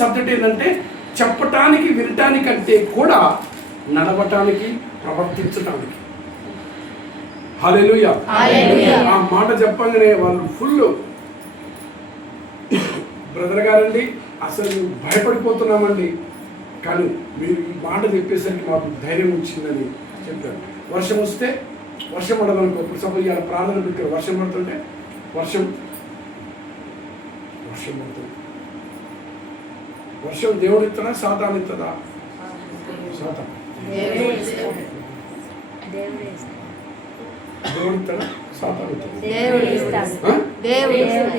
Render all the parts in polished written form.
Subject ఏంటంటే చెప్పటానికి వినటానికంటే కూడా నడవటానికి ప్రవర్తించటానికి. హల్లెలూయా. ఆ మాట చెప్పగానే వాళ్ళు ఫుల్ బ్రదర్ గారండి అసలు భయపడిపోతున్నామండి, కానీ మీరు ఈ మాట చెప్పేసరికి మాకు ధైర్యం వచ్చిందని చెప్పారు. వర్షం వస్తే వర్షం పడదనుకో, సపోజ్ ఇవాళ ప్రార్థన పెట్టారు, వర్షం పడుతుంటే వర్షం పడుతుంది. వర్షం దేవుడు ఇస్తాడా సాతాను ఇస్తుందా? సాతాను. దేవుడు ఇస్తాడా సాతాను ఇస్తాడా?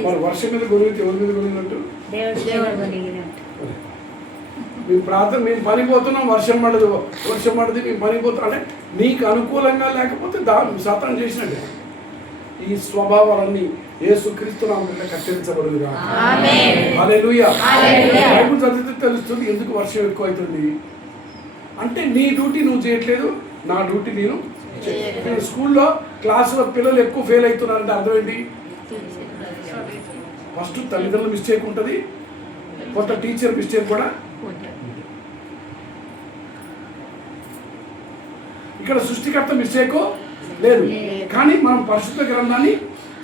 మరి వర్షం మీద గొరిగితే ఎవరి మీద గొరిగినట్టు? మీ ప్రార్థన మేము పనిపోతున్నాం, వర్షం పడదు మేము పనిపోతున్నాం అంటే నీకు అనుకూలంగా లేకపోతే సాతాను చేసినట్టే. ఈ స్వభావాలన్నీ యేసుక్రీస్తు నామములో కత్తిరించబడునుగా. హల్లెలూయా. బైబిల్ చదివితే తెలుస్తుంది ఎందుకు వర్షం ఎక్కువ అవుతుంది అంటే నీ డ్యూటీ నువ్వు చేయట్లేదు, నా డ్యూటీ నేను చేయట్లేదు. స్కూల్లో క్లాసులో పిల్లలు ఎక్కువ ఫెయిల్ అవుతున్నారంటే అర్థం ఏంటి? ఫస్ట్ తల్లిదండ్రుల మిస్టేక్ ఉంటుంది, కొత్త టీచర్ మిస్టేక్ కూడా. ఇక్కడ సృష్టికర్త మిస్టేక్ లేదు, కానీ మనం పరిశుద్ధ గ్రంథాన్ని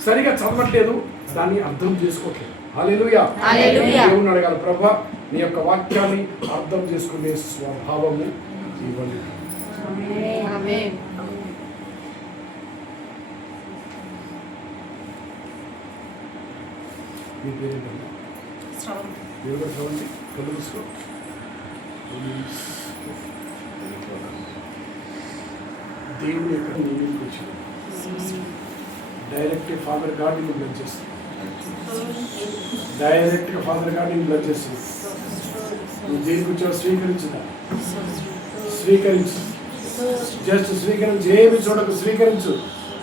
సరిగా చదవట్లేదు, దాన్ని అర్థం చేసుకోవట్లేదు. హల్లెలూయా. దేవుని అడగాలి, ప్రభువా నీ యొక్క వాక్యాన్ని అర్థం చేసుకునే స్వభావము ఇవ్వండి. మీ పేరేంటండి? దేవుడు శ్రవంతి. కళ్ళు తీసుకో. దేవుని యొక్క నీళ్ళకి వచ్చింది డైరెక్ట్గా ఫాదర్ గాడ్ నిన్ను బ్లెస్ చేస్తుంది. డైరెక్ట్గా ఫాదర్ గాడ్ నిన్ను బ్లెస్ చేస్తుంది. నువ్వు దేనికి వచ్చావు? స్వీకరించు. జస్ట్ స్వీకరించు, ఏమి చూడకు, స్వీకరించు.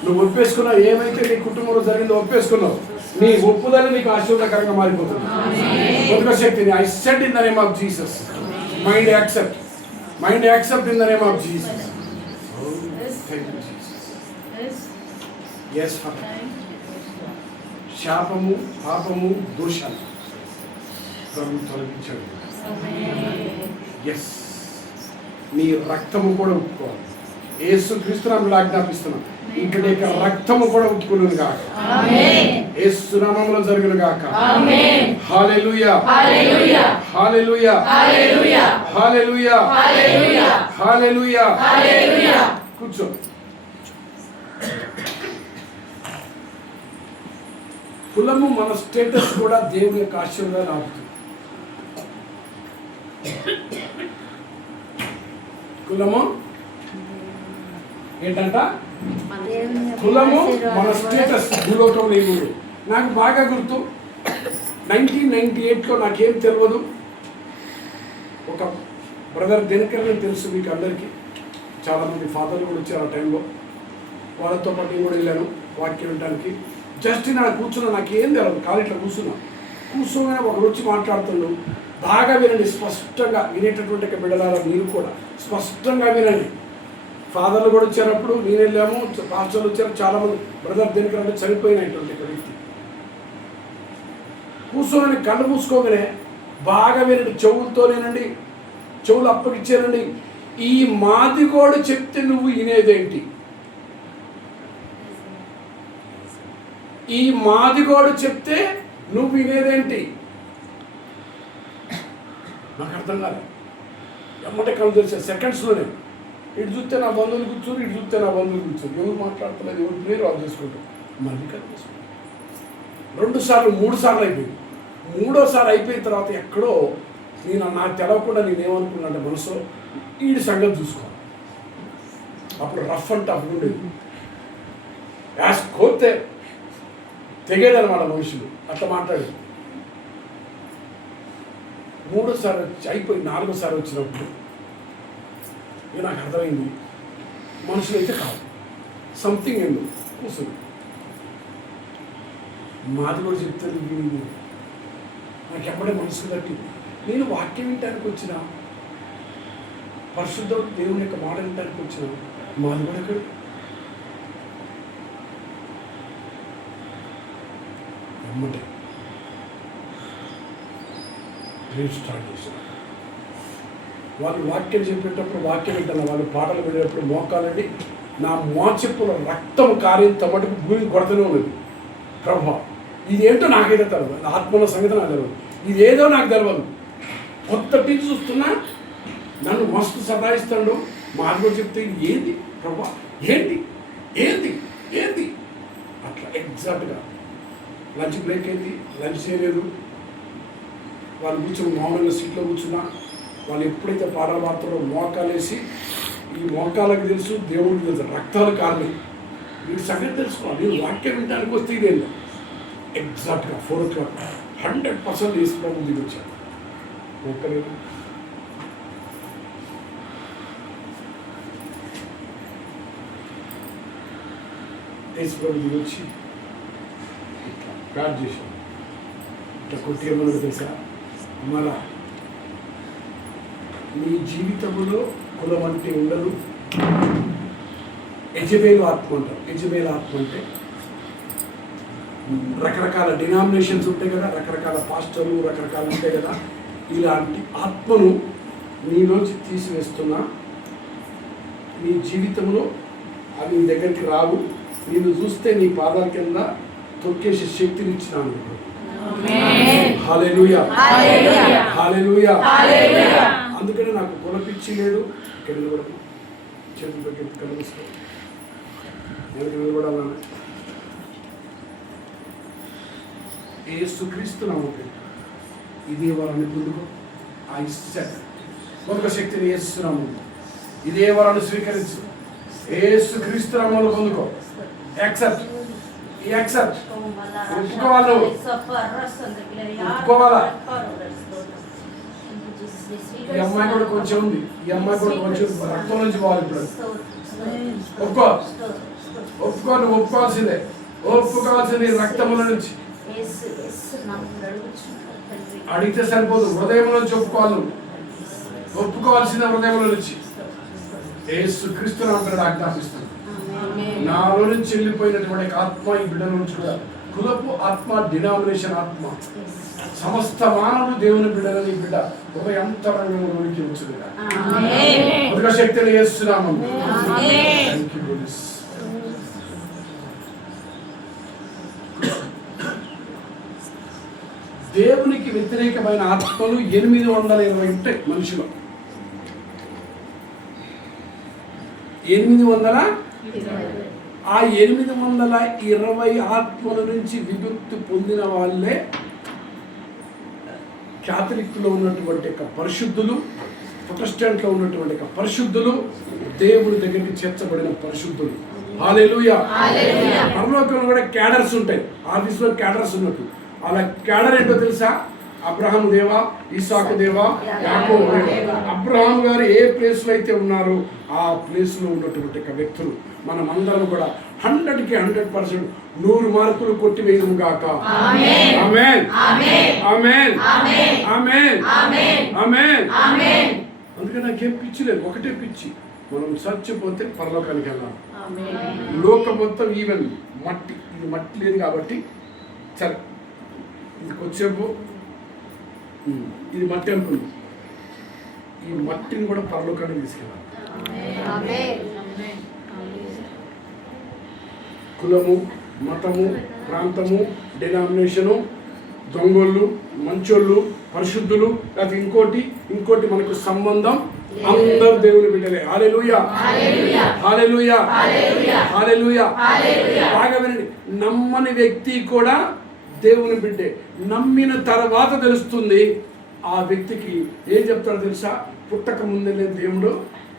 నువ్వు ఒప్పేసుకున్నావు, ఏమైతే నీ కుటుంబంలో జరిగిందో ఒప్పేసుకున్నావు, నీ ఒప్పుదల నీకు ఆశీర్వాదకరంగా మారిపోతుంది. కొత్త శక్తిని I set in the name of Jesus. Mind accept in the name of Jesus. Yes, Father. శాపము, పాపము, దోషాలు ప్రభు తొలగించాడు. ఎస్, నీ రక్తము కూడా ఉట్టుకోవాలి. యేసుక్రీస్తు నామములో ఆజ్ఞాపిస్తున్నాం, ఇక్కడ రక్తము కూడా ఉట్టుకును గాక. యేసు నామములో జరుగును గాక. హల్లెలూయా. హల్లెలూయా. హల్లెలూయా. హల్లెలూయా. హల్లెలూయా. కూర్చో. కులము మన స్టేటస్ కూడా దేవుని యొక్క ఆశీర్వాదాలు ఆపుతుంది. కులము ఏంటంట? కులము మన స్టేటస్ భూలోకంలో ఏముంది. నాకు బాగా గుర్తు 1998లో నాకేం తెలియదు, ఒక బ్రదర్ దినకర్ అని తెలుసు మీకు అందరికీ, చాలామంది ఫాదర్లు కూడా వచ్చారు ఆ టైంలో, వాళ్ళతో పాటు నేను కూడా వెళ్ళాను వాక్యం వినడానికి. జస్ట్ నాకు కూర్చున్నా, నాకేం తెలియదు, కాలు ఇట్లా కూర్చోగానే ఒకరు వచ్చి మాట్లాడుతున్నాడు. బాగా వినండి, స్పష్టంగా వినేటటువంటి బిడ్డలారా మీరు కూడా స్పష్టంగా వినండి. ఫాదర్లు కూడా వచ్చారప్పుడు, నేను వెళ్ళాము, పాస్టర్లు వచ్చారు, చాలామంది. బ్రదర్ దినకర్ అంటే చనిపోయినటువంటి వ్యక్తి. కూర్చోగానే కళ్ళు మూసుకోగానే బాగా వినండి, చెవులతోనేనండి, చెవులు అప్పగిచ్చానండి. ఈ మాదిగోడు చెప్తే నువ్వు వినేదేంటి? ఈ మాదిగోడు చెప్తే నువ్వు వినేదేంటి? నాకు అర్థం కాదు. ఎమ్మటే కళ్ళు తెలిసే సెకండ్స్లోనే. ఇటు చూస్తే నా బంధువులు కూర్చోరు, ఇటు చూస్తే నా బంధువులు కూర్చోరు. ఎవరు మాట్లాడుతున్నారు, ఎవరు ప్రేరు వాళ్ళు చేసుకుంటారు. మళ్ళీ కనిపిస్తుంది 2 సార్లు 3 సార్లు అయిపోయింది. 3వ సారి అయిపోయిన తర్వాత ఎక్కడో నాకు తెలవకుండా నేనేమనుకున్నా అంటే మనసులో వీడి సంగతి చూసుకోవాలి. అప్పుడు రఫ్ అండ్ టఫ్ ఉండేది, యాస్ కోతే తెగేదనమాట మనుషులు, అట్లా మాట్లాడేది. 3వ సారి అయిపోయి 4వ సారి వచ్చినప్పుడు ఇక నాకు అర్థమైంది, మనుషులు అయితే కాదు, సంథింగ్ ఏందో కూర్చుంది. మాది కూడా చెప్తాను వీడి, నాకు ఎప్పుడే మనసు తట్టి నేను వాక్యం వినటానికి వచ్చిన, పరిశుద్ధ దేవుని యొక్క మాట వినటానికి వచ్చిన, మాది కూడా ఎక్కడ ఎమ్మటే రీస్టార్ట్ చేశారు. వాళ్ళు వాక్యం చెప్పేటప్పుడు వాక్యం వింటాను, వాళ్ళు పాటలు వినేటప్పుడు మోకాలండి నా మోచెప్పుల రక్తం కారేంత మటుకు భూమి కొడుతూనే ఉన్నది. ప్రభా ఇదేంటో నాకైతే తెలియదు, ఆత్మల సంగతి నాకు తెలియదు, ఇదేదో నాకు తెలియదు. కొత్త టీవీ చూస్తున్నా నన్ను మస్తు సతాయిస్తాడు. మా ఆత్మ చెప్తే ఏంది ప్రభా, ఏంటి ఏంది ఏంది అట్లా ఎగ్జాక్ట్గా. లంచ్ బ్రేక్ అయింది, లంచ్ చేయలేదు, వాళ్ళు కూర్చొని మౌనంగా సీట్లో కూర్చున్నా. వాళ్ళు ఎప్పుడైతే పాటలు పాడతారో మోకాలేసి, ఈ మోకాలకు తెలుసు దేవుడికి తెలుసు రక్తాలు కారణం, వీటి సంగతి తెలుసుకోవాలి. నేను వాక్యం వినడానికి వస్తే ఇదేంటి ఎగ్జాక్ట్గా 4 o'clock 100% వేసుకోవడం దిగి వచ్చాను. ఒక్కలేదు వేసుకోవడం దిగి వచ్చి ఇట్లా ప్యాడ్ చేశాను. ఇట్లా కొట్టి ఏమన్నా తెలుసా, మన నీ జీవితంలో కులం అంటే ఉండదు. యజబేలు ఆత్మ అంటారు. యజబేలు ఆత్మ అంటే రకరకాల డినామినేషన్స్ ఉంటాయి కదా, రకరకాల పాస్టర్లు రకరకాలు ఉంటాయి కదా, ఇలాంటి ఆత్మను నీలోంచి తీసివేస్తున్నా. నీ జీవితంలో అవి నీ దగ్గరికి రావు. నేను చూస్తే నీ పాదాల కింద తొక్కేసే శక్తిని ఇచ్చినాను. హల్లెలూయా హల్లెలూయా. అందుకని నాకు కులపిచ్చి లేదు. ఇక్కడ నిలబడము, చేతులతో కలిగిస్తాను, నేను నిలబడాలన్నా యేసుక్రీస్తు నామములో ఇదే వరాన్ని పొందుకో. ఆ మొదటి శక్తిని యేసునామములో ఇదే వరాన్ని స్వీకరించు. యేసుక్రీస్తు నామములో పొందుకో. Accept accept. ఒప్పుకోవాలి, ఒప్పుకోవాలా. ఈ అమ్మాయి కూడా కొంచెం ఉంది, ఈ అమ్మాయి కూడా కొంచెం రక్తం నుంచి పోవాలి. ఇప్పుడు ఒప్పుకో, ఒప్పుకో, నువ్వు ఒప్పుకోవాల్సిందే, ఒప్పుకోవాల్సింది రక్తముల నుంచి. అడిగితే సరిపోదు, హృదయం నుంచి ఒప్పుకోవాలి. ఒప్పుకోవాల్సిన హృదయం నుంచి. యేసుక్రీస్తు నామములో ఆజ్ఞాపిస్తాను. నాలో నుంచి వెళ్ళిపోయినటువంటి ఆత్మ ఈ బిడ్డల నుంచి కూడా కులపు ఆత్మ, డినామినేషన్ ఆత్మ, సమస్త మానవులు దేవుని బిడ్డలని బిడ్డ హృదయంతరంగంలోనికి వచ్చు. మొదటి శక్తిని యేసునామం. దేవునికి వ్యతిరేకమైన ఆత్మలు 820 ఉంటాయి మనిషిలో. 820. ఆ 820 ఆత్మల నుంచి విముక్తి పొందిన వాళ్ళే క్యాథలిక్లో ఉన్నటువంటి పరిశుద్ధులు, ప్రొటెస్టెంట్లో ఉన్నటువంటి పరిశుద్ధులు, దేవుని దగ్గరికి చేర్చబడిన పరిశుద్ధులు. హల్లెలూయా. పరలోకంలో కూడా క్యాడర్స్ ఉంటాయి, ఆఫీస్లో క్యాడర్స్ ఉన్నట్టు. అలా క్యాడర్ ఏంటో తెలుసా? అబ్రహాం దేవా, ఇస్సాకు దేవా, యాకోబు దేవా. అబ్రహాం గారు ఏ ప్లేస్లో అయితే ఉన్నారో ఆ ప్లేస్లో ఉన్నటువంటి వ్యక్తులు మనం అందరం కూడా 100కి 100% 100 మార్కులు కొట్టివేయము గాక. ఆమేన్ ఆమేన్ ఆమేన్ ఆమేన్. అందుకే నాకేం పిచ్చి లేదు, ఒకటే పిచ్చి, మనం చచ్చిపోతే పరలోకానికి వెళ్ళాలి. లోకం మొత్తం ఈవెన్ మట్టి, ఇది మట్టి లేదు కాబట్టి సరే ఇది కొద్దిసేపు ఇది మట్టి అనుకుంది, ఈ మట్టిని కూడా పరలోకానికి తీసుకెళ్ళాలి. కులము, మతము, ప్రాంతము, డినామినేషను, దొంగోళ్ళు, మంచోళ్ళు, పరిశుద్ధులు, లేకపోతే ఇంకోటి మనకు సంబంధం అందరూ దేవుని బిడ్డలే. హల్లెలూయా హల్లెలూయా హల్లెలూయా. బాగా వినండి, నమ్మని వ్యక్తి కూడా దేవుని బిడ్డే. నమ్మిన తర్వాత తెలుస్తుంది ఆ వ్యక్తికి. ఏం చెప్తాడో తెలుసా? పుట్టక ముందే దేవుడు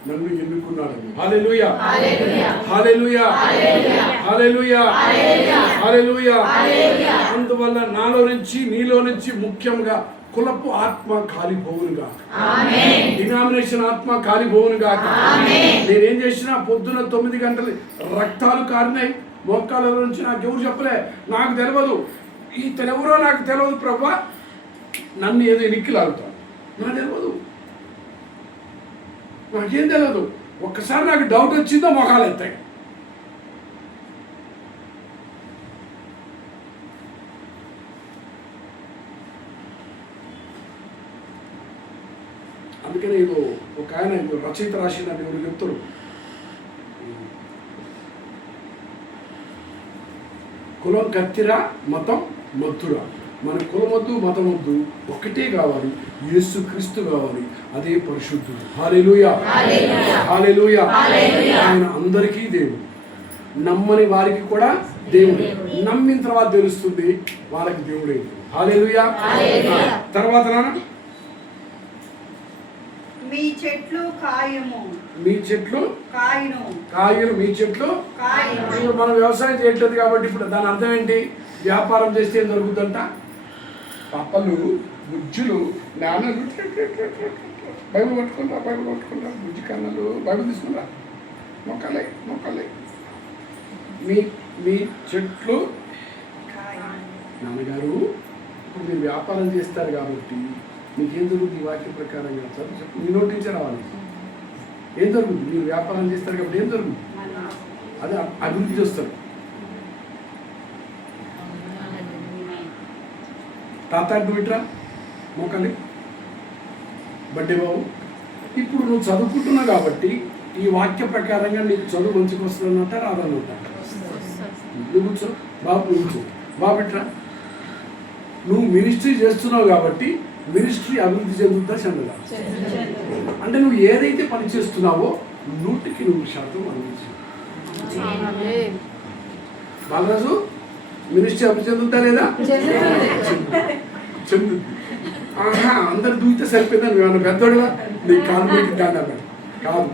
నన్ను ఎన్నుకున్నాడు. హల్లెలూయా హల్లెలూయా హల్లెలూయా హల్లెలూయా. అందువల్ల నాలో నుంచి నీలో నుంచి ముఖ్యంగా కులపు ఆత్మ కాలిపోవునుగా, డినామినేషన్ ఆత్మ కాలిపోవునుగా. నేనేం చేసినా పొద్దున 9 గంటలు రక్తాలు కారినాయి మోకాల నుంచి. నాకు ఎవరు చెప్పలే, నాకు తెలియదు, ఇతనెవరో నాకు తెలియదు ప్రభా, నన్ను ఏదో ఎనికి లాగుతాను, నాకు తెలియదు, నాకేం తెలియదు. ఒక్కసారి నాకు డౌట్ వచ్చిందో మొఖాలు ఎత్తాయి. అందుకని ఇది ఒక ఆయన రచయిత రాసిన ఎవరు చెప్తారు, కులం కత్తిరా మతం మత్తురా. మన కులం వద్దు, మతం వద్దు, ఒకటే కావాలి, యేసు క్రీస్తు కావాలి, అదే పరిశుద్ధుడు. హల్లెలూయా, హల్లెలూయా. ఆయన అందరికీ దేవుడు, నమ్మని వారికి కూడా దేవుడు. నమ్మిన తర్వాత తెలుస్తుంది వాళ్ళకి దేవుడే. హల్లెలూయా. తర్వాత మీ చెట్లు కాయము, మీ చెట్లు కాయను, కాయలు, మీ చెట్లు కాయలు. మనం వ్యవసాయం చేయట్లేదు కాబట్టి ఇప్పుడు దాని అర్థం ఏంటి? వ్యాపారం చేస్తే ఏం దొరుకుతుందంట? పప్పలు, బుజ్జులు, నాన్నలు, బైబిల్ పట్టుకుంటా బుజ్జి కన్నలు, బైబిల్ తీసుకుంటా, మొక్కలే. మీ చెట్లు నాన్నగారు. ఇప్పుడు మీరు వ్యాపారం చేస్తారు కాబట్టి మీకేం దొరుకుతుంది? ఈ వాక్య ప్రకారంగా చెప్పు, మీ నోటి నుంచే రావాలి. ఏం దొరుకుతుంది? మీరు వ్యాపారం చేస్తారు కాబట్టి ఏం దొరుకుతుంది? అది అభివృద్ధి చేస్తారు. తాత బిట్రా మోకలి బడ్డే బాబు. ఇప్పుడు నువ్వు చదువుకుంటున్నావు కాబట్టి ఈ వాక్య ప్రకారంగా నీకు చదువు మంచిగా వస్తుందన్నట్ట రాదన్నట్ట? నువ్వు కూర్చో బాబు, కూర్చో బాబు. బిట్రా నువ్వు మినిస్ట్రీ చేస్తున్నావు కాబట్టి మినిస్ట్రీ అభివృద్ధి చెందుతా చెందదా? అంటే నువ్వు ఏదైతే పని చేస్తున్నావో 100% అభివృద్ధి. బాలరాజు మినిస్ట్రీ అభివృద్ధి చెందుతా లేదా? చెందుద్ది. అందరు దూకితే సరిపోయిందా? నువ్వు ఏమన్నా పెద్దోడుగా నీ కాలు పెట్టి దండా కాదు.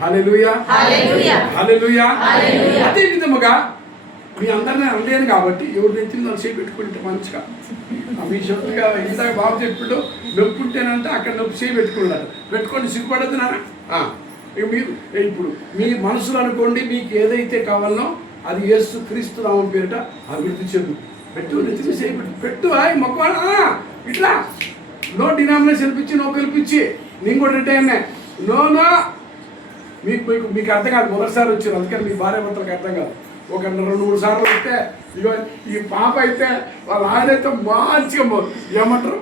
హల్లెలూయా, హల్లెలూయా. అదే విధముగా మీ అందరినీ అనలేను కాబట్టి ఎవరు నెత్తిందో చేయి పెట్టుకుంటే మంచిగా మీ శత్రుగా ఇందాక బాబు చెప్పిండు, నొప్పి ఉంటేనంటే అక్కడ నొప్పి చేయి పెట్టుకున్నాడు. పెట్టుకోండి, సిగ్గుపడద్దు నాన్న. మీరు ఇప్పుడు మీ మనసులో అనుకోండి, మీకు ఏదైతే కావాలనో అది యేసు క్రీస్తు నామం పేరిట అభివృద్ధి చెందు. పెట్టు, నెత్తి చేయి పెట్టు. మొక్క ఇట్లా నో డినామినేషన్ పిచ్చి, నో పిలిపించి నేను కూడా రిటైర్ అయినా. నో మీకు అర్థం కాదు. మొదటిసారి వచ్చారు, అందుకని మీ భార్య భర్తలకు అర్థం కాదు. ఒక 2-3 సార్లు వస్తే ఇగో ఈ పాప అయితే వాళ్ళ ఆయన అయితే మంచిగా ఏమంటారు,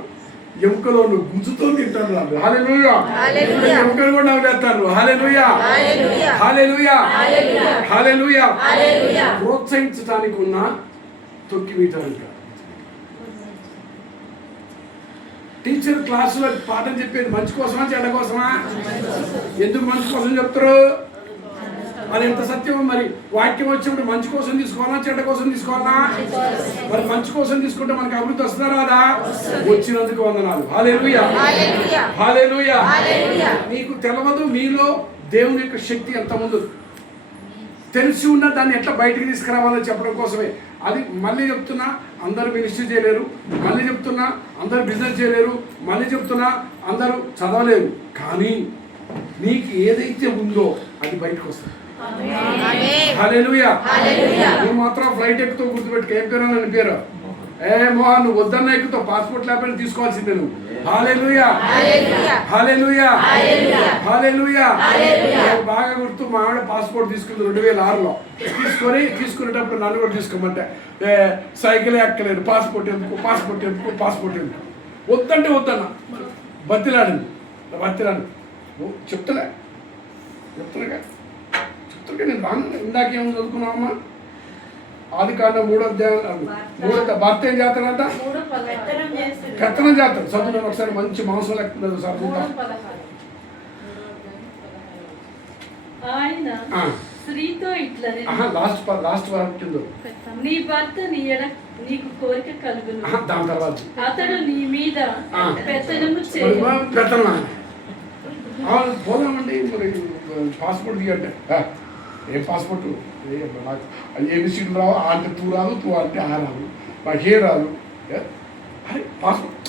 ఎముకలో గుంజుతో తింటారు. హల్లెలూయా. ఎముకలు కూడా నవ్వులేస్తారు. హల్లెలూయా, హల్లెలూయా, హల్లెలూయా. ప్రోత్సహించడానికి ఉన్న తొక్కి మీటారు. టీచర్ క్లాసులో పాఠం చెప్పేది మంచి కోసమా చెడ్డ కోసమా? ఎందుకు మంచి కోసం చెప్తారు? మరి ఎంత సత్యం. మరి వాక్యం వచ్చినప్పుడు మంచి కోసం తీసుకోవాలా చెడ్డ కోసం తీసుకోవాలా? మరి మంచి కోసం తీసుకుంటే మనకు అభివృద్ధి వస్తుందా రాదా? వచ్చినందుకు వందనాలు. హల్లెలూయా, హల్లెలూయా. నీకు తెలవదు మీలో దేవుని యొక్క శక్తి ఎంత ముందు. తెలిసి ఉన్న దాన్ని ఎట్లా బయటికి తీసుకురావాలని చెప్పడం కోసమే. అది మళ్ళీ చెప్తున్నా, అందరూ మినిస్ట్రీ చేయలేరు. మళ్ళీ చెప్తున్నా, అందరూ బిజినెస్ చేయలేరు. మళ్ళీ చెప్తున్నా, అందరూ చదవలేరు. కానీ నీకు ఏదైతే ఉందో అది బయటకు వస్తుంది. హల్లెలూయా. నువ్వు మాత్రం ఫ్లైట్ ఎక్కుతూ గుర్తుపెట్టుకో. ఏం పేరు అని పేరు? మోహన్, నువ్వు వద్దన్న ఎక్కుతావు, పాస్పోర్ట్ లేకపోయినా తీసుకోవాల్సిందే నువ్వు. హల్లెలూయా, హల్లెలూయా, హల్లెలూయా. బాగా గుర్తు, మా ఆవిడ పాస్పోర్ట్ తీసుకుంది 2006లో. తీసుకునేటప్పుడు నన్ను కూడా తీసుకోమంటే సైకిల్ ఎక్కలేదు. పాస్పోర్ట్ ఎందుకు వద్దంటే వద్దన్న బతిలాడింది. చెప్తున్నా నేను రాను. ఇందాకేమో చదువుకున్నావమ్మా? ఆదికాండం 3వ అధ్యాయం 3వ భర్త ఏం చేస్తాడంట? కత్తనం చేస్తాడు. చదువు ఒకసారి మంచి మాంసం లెక్క చదువుతాం. లాస్ట్ వాక్యంలో నీ భర్త నీకు కోరిక కలుగును, దాని తర్వాత అతడు నీ మీద పెత్తనము పోదామండి. మరి పాస్పోర్ట్ తీయండి. ఏం పాస్పోర్ట్? ఏమి సీట్లు రావు. ఆ అంటే తూ రాదు, తూ అంటే ఆ రాదు, మాకు ఏ రాదు. అరే పాస్పోర్ట్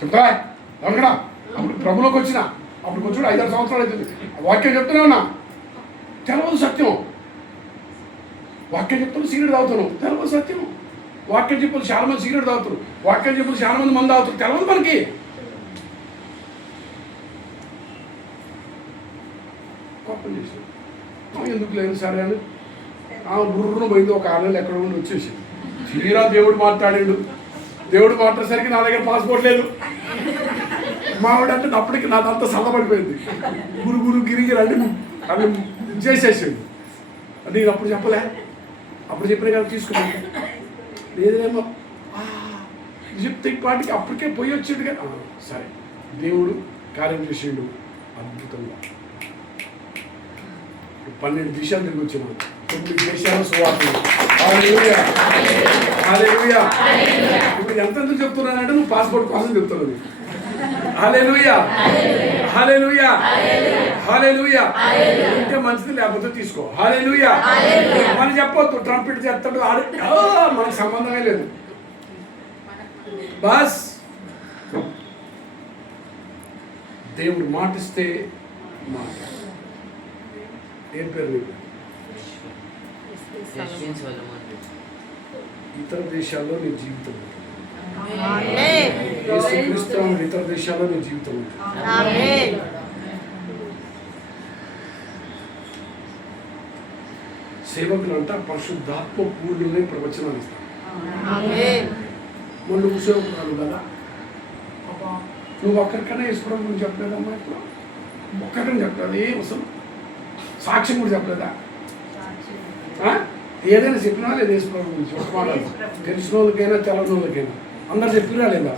చెప్తా అక్కడ. అప్పుడు ప్రభులోకి వచ్చిన అప్పుడు వచ్చి 5-6 సంవత్సరాలు అవుతుంది. వాక్యం చెప్తున్నావునా? తెలవదు సత్యం. వాక్యం చెప్తాను, సిగరెట్ తాగుతున్నావు, తెలవదు సత్యం. వాక్యం చెప్పులు చాలా మంది సిగరెట్ తాగుతారు. వాక్యం చెప్పులు చాలా మంది మంది తాగుతారు, తెలవదు మనకి. కోపం చేసి ఎందుకు లేదు సరే అని బుర్రను పోయింది. ఒక 6 నెలలు ఎక్కడ ఉండి వచ్చేసి తీరా దేవుడు మాట్లాడాడు. దేవుడు మాట్లాడేసరికి నా దగ్గర పాస్పోర్ట్ లేదు. మావిడ అంటే అప్పటికి నాదంతా చల్లబడిపోయింది. గురు గిరిగిరి అవి చేసేసాడు. నేను అప్పుడు చెప్పలే, అప్పుడు చెప్పిన కదా తీసుకున్నాను. లేదేమో చెప్తే పాటికి అప్పటికే పోయి వచ్చాడు కదా. సరే, దేవుడు కార్యం చేసిండు అద్భుతంగా. 12 దేశాలు తిరిగి వచ్చినాడు, 9 దేశాలు సువార్తలు. హల్లెలూయా, హల్లెలూయా. ఇప్పుడు ఎంతెందుకు చెప్తున్నానంటే నువ్వు పాస్పోర్ట్ కోసం చెప్తున్నావు. హల్లెలూయా, హల్లెలూయా, హల్లెలూయా. ఉంటే మంచిది, లేకపోతే తీసుకో. హల్లెలూయా. మనం చెప్పొద్దు ట్రంపెట్ చేస్తాడు మనకు సంబంధమే లేదు. బస్ దేవుడు మాటిస్తే మాట. ఏం పేరు నీకు? ఇతర దేశాల్లో నీ జీవితం ఉంటుంది. యేసుక్రీస్తు ఇతర దేశాల్లో నీ జీవితం ఉంటుంది. సేవకులు అంట పరిశుద్ధాత్మ పూర్ణులే ప్రవచనాలు ఇస్తారు. మొన్న నువ్వు సేవకురాలు కదా, నువ్వు ఒక్కరికైనా వేసుకోవడం గురించి చెప్పలేదమ్మా? ఇప్పుడు ఒక్కరికైనా చెప్పలేదు, ఏం అసలు సాక్ష్యం కూడా చెప్పలేదా? ఏదైనా చెప్పినా లేదు వేసుకోవడం గురించి? ఒక మాట, తెలిసిన వాళ్ళకైనా తెలని వాళ్ళకైనా అందరు చెప్పినా లేదా?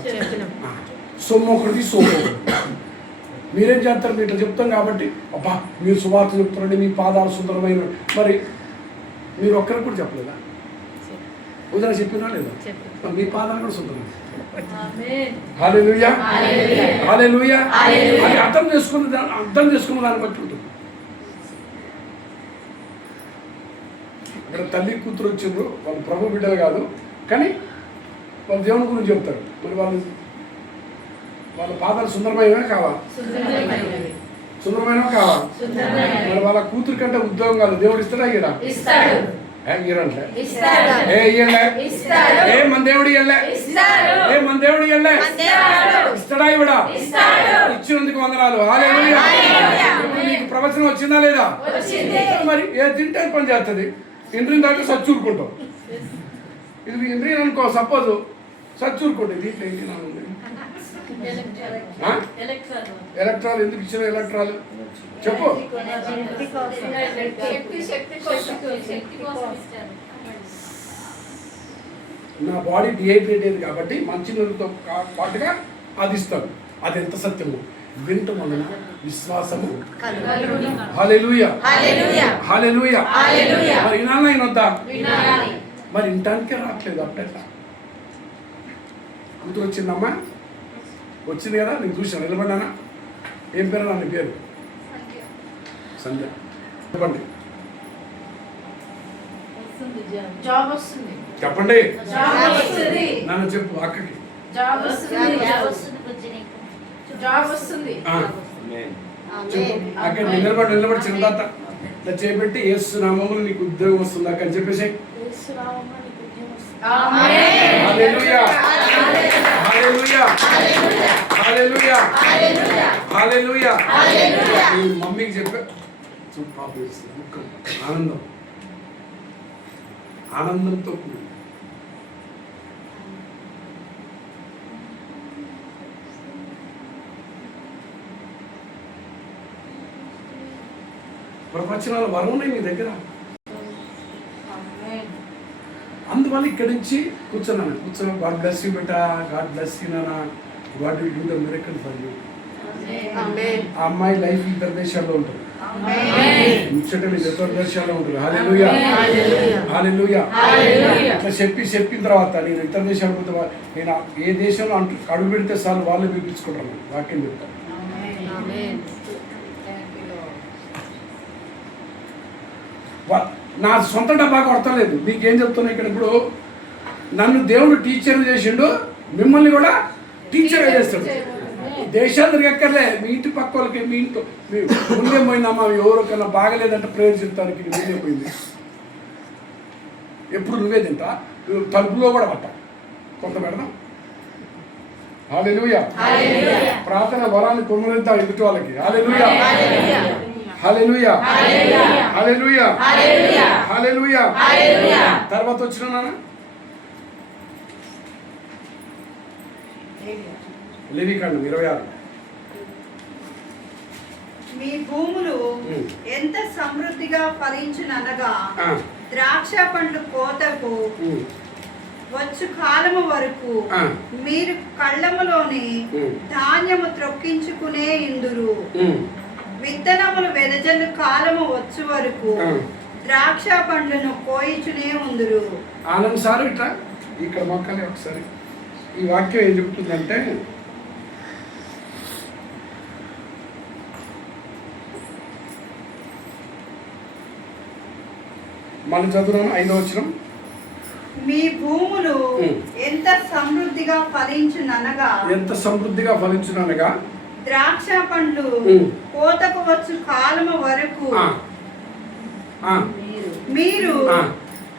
సొమ్ము ఒకటి సొమ్ము ఒకటి. మీరేం చేస్తారు? ఇట్లా చెప్తాం కాబట్టి అబ్బా మీరు సువార్త చెప్తారండి, మీ పాదాలు సుందరమైన. మరి మీరు ఒక్కరికి కూడా చెప్పలేదా? ఉదయం చెప్పినా లేదా? మీ పాదాలు కూడా సుందరం. హల్లెలూయా, హల్లెలూయా. అది అర్థం చేసుకున్న దాన్ని బట్టి ఉంటుంది. ఇక్కడ తల్లి కూతురు వచ్చిండ్రు, వాళ్ళు ప్రభు బిడ్డలు కాదు, కానీ వాళ్ళు దేవుని గురించి చెప్తారు. మరి వాళ్ళ పాదాలు సుందరమైనవే కావాలి, సుందరమైనవి కావాలి. మరి వాళ్ళ కూతురు కంటే ఉద్యోగం కాదు, దేవుడు ఇస్తాడా? మన దేవుడు ఇస్తాడా? ఇవ్వడా? ఇచ్చినందుకు వందనాలు. నీకు ప్రవచనం వచ్చిందా లేదా? మరి ఏ తింటే పని చేస్తుంది. ఇంద్రియం దాకా సచ్చూరుకుంటాం. ఇది ఇంద్రియం అనుకో, సపోజ్ సచ్చూరుకుంటే దీంట్లో ఏంటి నా ఉంది? ఎలక్ట్రాల్ ఎందుకు ఇచ్చిన? ఎలక్ట్రాల్ చెప్పు. నా బాడీ డిహైడ్రేట్ అయింది కాబట్టి మంచినీళ్ళతో పాటుగా అది ఇస్తాడు. అది ఎంత సత్యము వింటం వలన విశ్వాసము. హల్లెలూయా, హల్లెలూయా. మరి వినాలా వినొద్దా? మరి వినటానికే రావట్లేదు. అట్టెట్లా? కూతురు వచ్చిందమ్మా, వచ్చింది కదా, నేను చూసాను, నిలబడ్డానా? ఏం పేరు? నా పేరు సంధ్య. చెప్పండి, చెప్పండి. నన్ను చెప్పు అక్కకి. అక్కడ నిలబడి చిన్న తాత ఇట్లా చేపెట్టి యేసు నామములో నీకు ఉద్యోగం వస్తుంది అక్క అని చెప్పేసి. హల్లెలూయా, హల్లెలూయా, హల్లెలూయా, హల్లెలూయా. ఈ మమ్మీకి చెప్పా, ఆనందం, ఆనందంతో కూడి ప్రపంచాల వరం ఉన్నాయి మీ దగ్గర. అందువల్ల ఇక్కడి నుంచి కూర్చున్నాను. గాడ్ బ్లెస్ యూ బెటా, గాడ్ బ్లెస్ యూ నానా, God will do the miracle for you. ఆ అమ్మాయి లైఫ్ ఇతర దేశాల్లో ఉంటుంది, ముచ్చటలు ఇతర దేశాల్లో ఉంటుంది. హల్లెలూయా, హల్లెలూయా. ఇట్లా చెప్పిన తర్వాత నేను ఇతర దేశాలు పోతే నేను ఏ దేశంలో అడుగు పెడితే సార్లు వాళ్ళే పిలిపించుకుంటాను. వాక్యం చెప్తాను. నా సొంత డబ్బా కొడతలేదు, మీకేం చెప్తున్నా ఇక్కడ. ఇప్పుడు నన్ను దేవుడు టీచర్ చేసిండు, మిమ్మల్ని కూడా టీచర్ చేస్తాడు. దేశాలు తిరగక్కర్లే, మీ ఇంటి పక్క వాళ్ళకి, మీ ఇంట్లో మీ ముందే పోయిందమ్మా, ఎవరికన్నా బాగలేదంటే ప్రేయర్ చెప్తానికి ముందే పోయింది. ఎప్పుడు నువ్వే తింటా, తలుపులో కూడా పట్ట కొంత పెడదాం. హల్లెలూయా. ప్రార్థన వరాన్ని కొమ్మరిద్దాం ఎదుటి వాళ్ళకి. హల్లెలూయా, హల్లెలూయా, హల్లెలూయా, హల్లెలూయా. తర్వాత వచ్చిన నాన్న లేవికాండం 26. మీ భూములు ఎంత సమృద్ధిగా ఫలించుననగా ఆ, ద్రాక్ష పండ్లు కోతకు ఉమ్, వచ్చు కాలము వరకు ఆ. మీరు కళ్ళములోని ఉమ్. ధాన్యము త్రొక్కించుకునే ఇందురు. ఉమ్, విత్తనములు వెదజల్లు కాలము వచ్చు వరకు ఆ. ద్రాక్ష పండ్లను కోయిచునే ఉందురు. ఆనంద్ సార్ ఇట్లా ఇక్కడ మొక్కలే ఒకసారి. ఈ వాక్యం ఏం చెప్తుందంటే, మళ్ళీ చదువును 5వ వచనం. మీ భూములు ఉమ్. ఎంత సమృద్ధిగా ఫలించుననగా ఎంత సమృద్ధిగా ఫలించుననగా ద్రాక్ష పండ్లు ఉమ్. కోతకు వచ్చు కాలము వరకు ఆ, ఆ, మీరు ఆ.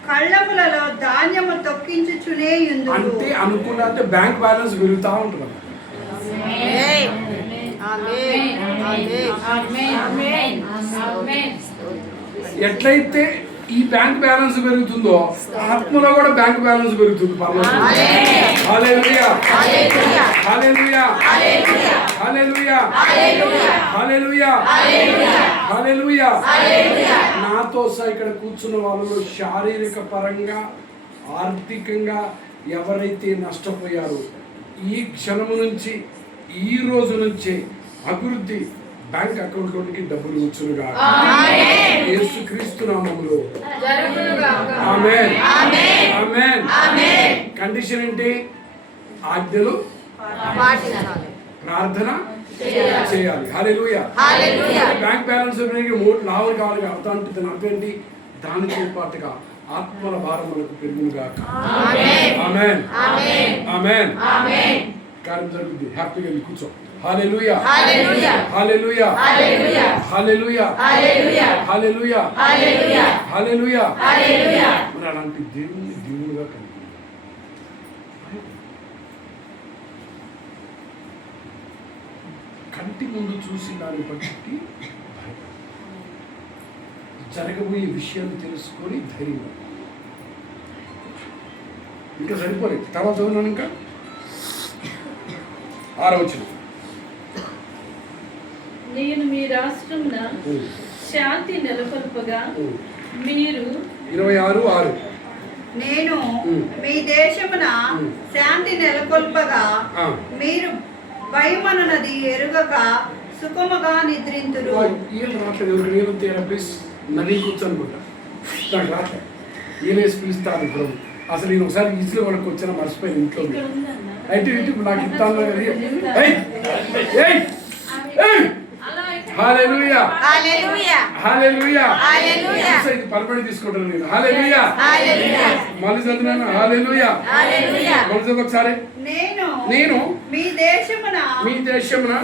కళ్ళములలో ధాన్యము తొక్కించుచునే యుందురు. అంటే అనుకున్నట్టే బ్యాంక్ బ్యాలెన్స్ పెరుగుతూ ఉంటుంది. ఎట్లయితే ఈ బ్యాంక్ బ్యాలెన్స్ పెరుగుతుందో ఆత్మలో కూడా బ్యాంక్ బ్యాలెన్స్ పెరుగుతుంది. హల్లెలూయా, హల్లెలూయా, హల్లెలూయా, హల్లెలూయా, హల్లెలూయా. నాతో సహా ఇక్కడ కూర్చున్న వాళ్ళలో శారీరక పరంగా ఆర్థికంగా ఎవరైతే నష్టపోయారో ఈ క్షణము నుంచి ఈ రోజు నుంచే అభివృద్ధి బ్యాంక్ అకౌంట్లోనికి డబ్బులు వచ్చునుగా యేసుక్రీస్తు నామములో. ఆమేన్, ఆమేన్. కండిషన్ ఏంటి? ఆజ్ఞలు ప్రార్థన చేయాలి. హల్లెలూయా. బ్యాంక్ బ్యాలెన్స్ లాభం కావాలి అర్థం అంటే దాని అర్థం ఏంటి? దానితో పాటుగా ఆత్మల భారం మనకు పెరుగునుగా. ఆమేన్, ఆమేన్. కార్యం జరుగుతుంది. హ్యాపీగా వెళ్ళి కూర్చో. హల్లెలూయా, హల్లెలూయా, హల్లెలూయా, హల్లెలూయా, హల్లెలూయా. మరి అలాంటి దేవుని దేవుడుగా కలిగి కంటి ముందు చూసి దాన్ని బట్టి జరగబోయే విషయాన్ని తెలుసుకొని ధైర్యం. ఇంకా సరిపోలేదు. తర్వాత చదువున్నాను. ఇంకా 6వ వచనం. నేను మీ రాష్ట్రమున శాంతి నెలకొల్పగా మీరు 26:6. నేను మీ దేశమున శాంతి నెలకొల్పగా మీరు భయమనున్నది ఎరుగక సుఖముగా నిద్రింతురు. ఈయన రావట్లేదు. ఎవరికి నీళ్ళు తీయరా ప్లీజ్. నది కూర్చోనుకుంటా. నాకు రావట్లేదు. ఈయనేసి పిలుస్తాను ప్రభు. అసలు నేను ఒకసారి ఈజీలో వరకు వచ్చిన మర్చిపోయి ఇంట్లో ఇక్కడ ఉందన్న. అయితే ఇటు నాకు ఇస్తాను. హల్లెలూయా, హల్లెలూయా, హల్లెలూయా. హల్లెలూయా. ఇది పర్మనెంట్ తీసుకుంటాను నేను. హల్లెలూయా, హల్లెలూయా. మళ్ళీ చదివాను. హల్లెలూయా, హల్లెలూయా. మళ్ళీ చదువు ఒకసారి. నేను మీ దేశమున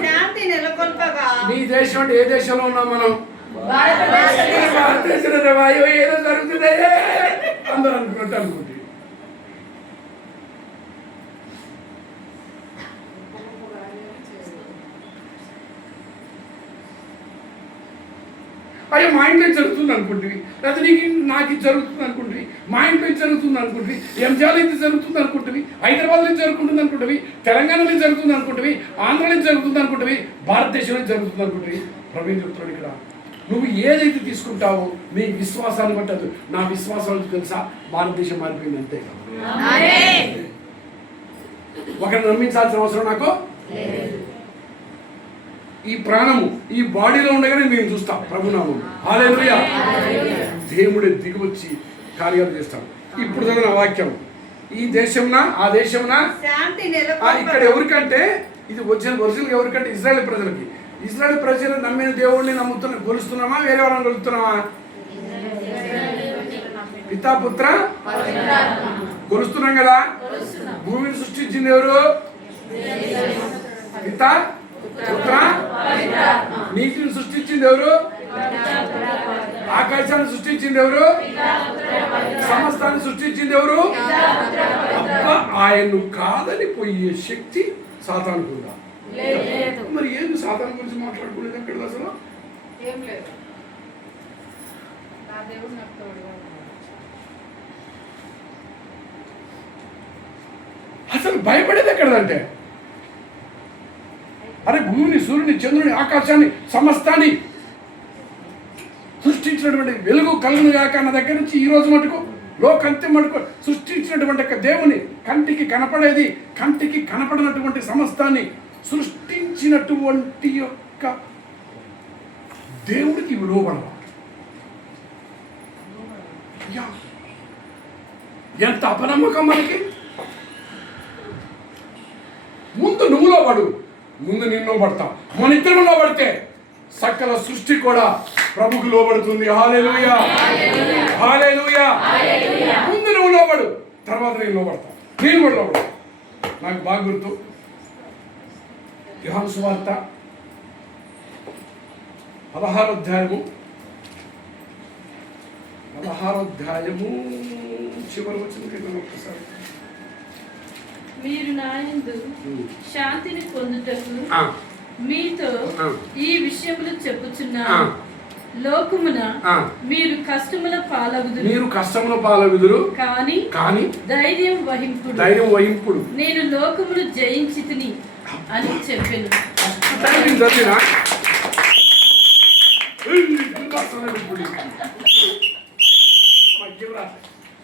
శాంతి నెలకొల్పగా. మీ దేశం అంటే ఏ దేశంలో ఉన్నాం మనం? భారతదేశంలో. అయ్యో ఏదో జరుగుతుంది అందరూ అనుకుంటే అయ్యో మా ఇంట్లో జరుగుతుంది అనుకుంటుంది, లేదా నాకు ఇది జరుగుతుంది అనుకుంటుంది, మా ఇంట్లో జరుగుతుంది అనుకుంటుంది, ఎంజాలో ఇది జరుగుతుంది అనుకుంటుంది, హైదరాబాద్లో జరుగుతుంది అనుకుంటుంది, తెలంగాణలో జరుగుతుంది అనుకుంటుంది, ఆంధ్రలో జరుగుతుంది అనుకుంటుంది, భారతదేశంలో జరుగుతుంది అనుకుంటుంది. ప్రవీణ్ చెప్తున్నాడు ఇక్కడ, నువ్వు ఏదైతే తీసుకుంటావో నీ విశ్వాసాన్ని బట్టదు. నా విశ్వాసం తెలుసా? భారతదేశం మారిపోయింది అంతే. ఒకరిని నమ్మించాల్సిన అవసరం నాకు. ఈ ప్రాణము ఈ బాడీలో ఉండగానే మేము చూస్తాం ప్రభునామం. హల్లెలూయా. దేవుడే దిగివచ్చి కార్యాలు చేస్తాం. ఇప్పుడు చదివిన వాక్యం, ఈ దేశంన ఆ దేశంన ఇక్కడ ఎవరికంటే ఇది ఒరిజినల్ ఎవరికంటే ఇజ్రాయేల్ ప్రజలకి. ఇజ్రాయేల్ ప్రజలు నమ్మిన దేవుడిని కొలుస్తున్నామా? వేరే వాళ్ళని కొలుస్తున్నామా? పితాపుత్ర కొలుస్తున్నాం కదా. భూమిని సృష్టించింది ఎవరు? పితా పుత్ర. నీటిని సృష్టించింది ఎవరు? ఆకాశాన్ని సృష్టించింది ఎవరు? సమస్తాన్ని సృష్టించింది ఎవరు? ఆయన్ను కాదని పోయే శక్తి సాతానుకు ఉందా? మరి ఏంది సాతాను గురించి మాట్లాడుకునేది అక్కడ అసలు? అసలు భయపడేది ఎక్కడంటే అరే భూమిని, సూర్యుని, చంద్రుని, ఆకాశాన్ని, సమస్తాన్ని సృష్టించినటువంటి వెలుగు కలుగును గాక అన్న దగ్గర నుంచి ఈ రోజు మటుకు లోకంత్యం మటుకు సృష్టించినటువంటి యొక్క దేవుని, కంటికి కనపడేది, కంటికి కనపడినటువంటి సమస్తాన్ని సృష్టించినటువంటి యొక్క దేవుడికి విలువబడవాలి. ఎంత అపనమ్మకం మనకి. ముందు నువ్వులో పడు, ముందు నిన్ను పడతావు. మన ఇద్దరులో పడితే సకల సృష్టి కూడా ప్రభుకు లోబడుతుంది. హల్లెలూయా, హల్లెలూయా. ముందు నువ్వు లోబడు, తర్వాత నేను లోబడతా. నేను కూడా లోబడు. నాకు బాగా గుర్తు, యోహాను సువార్త 16వ అధ్యాయము చివరి వచ్చింది ఒక్కసారి. మీరు నాయందు శాంతిని పొందుటకు మీతో ఈ విషయములు చెప్పుచున్నాను. లోకమున మీరు కష్టముల పాలగుదురు కానీ ధైర్యం వహింపుడు నేను లోకమును జయించితిని అని చెప్పాను.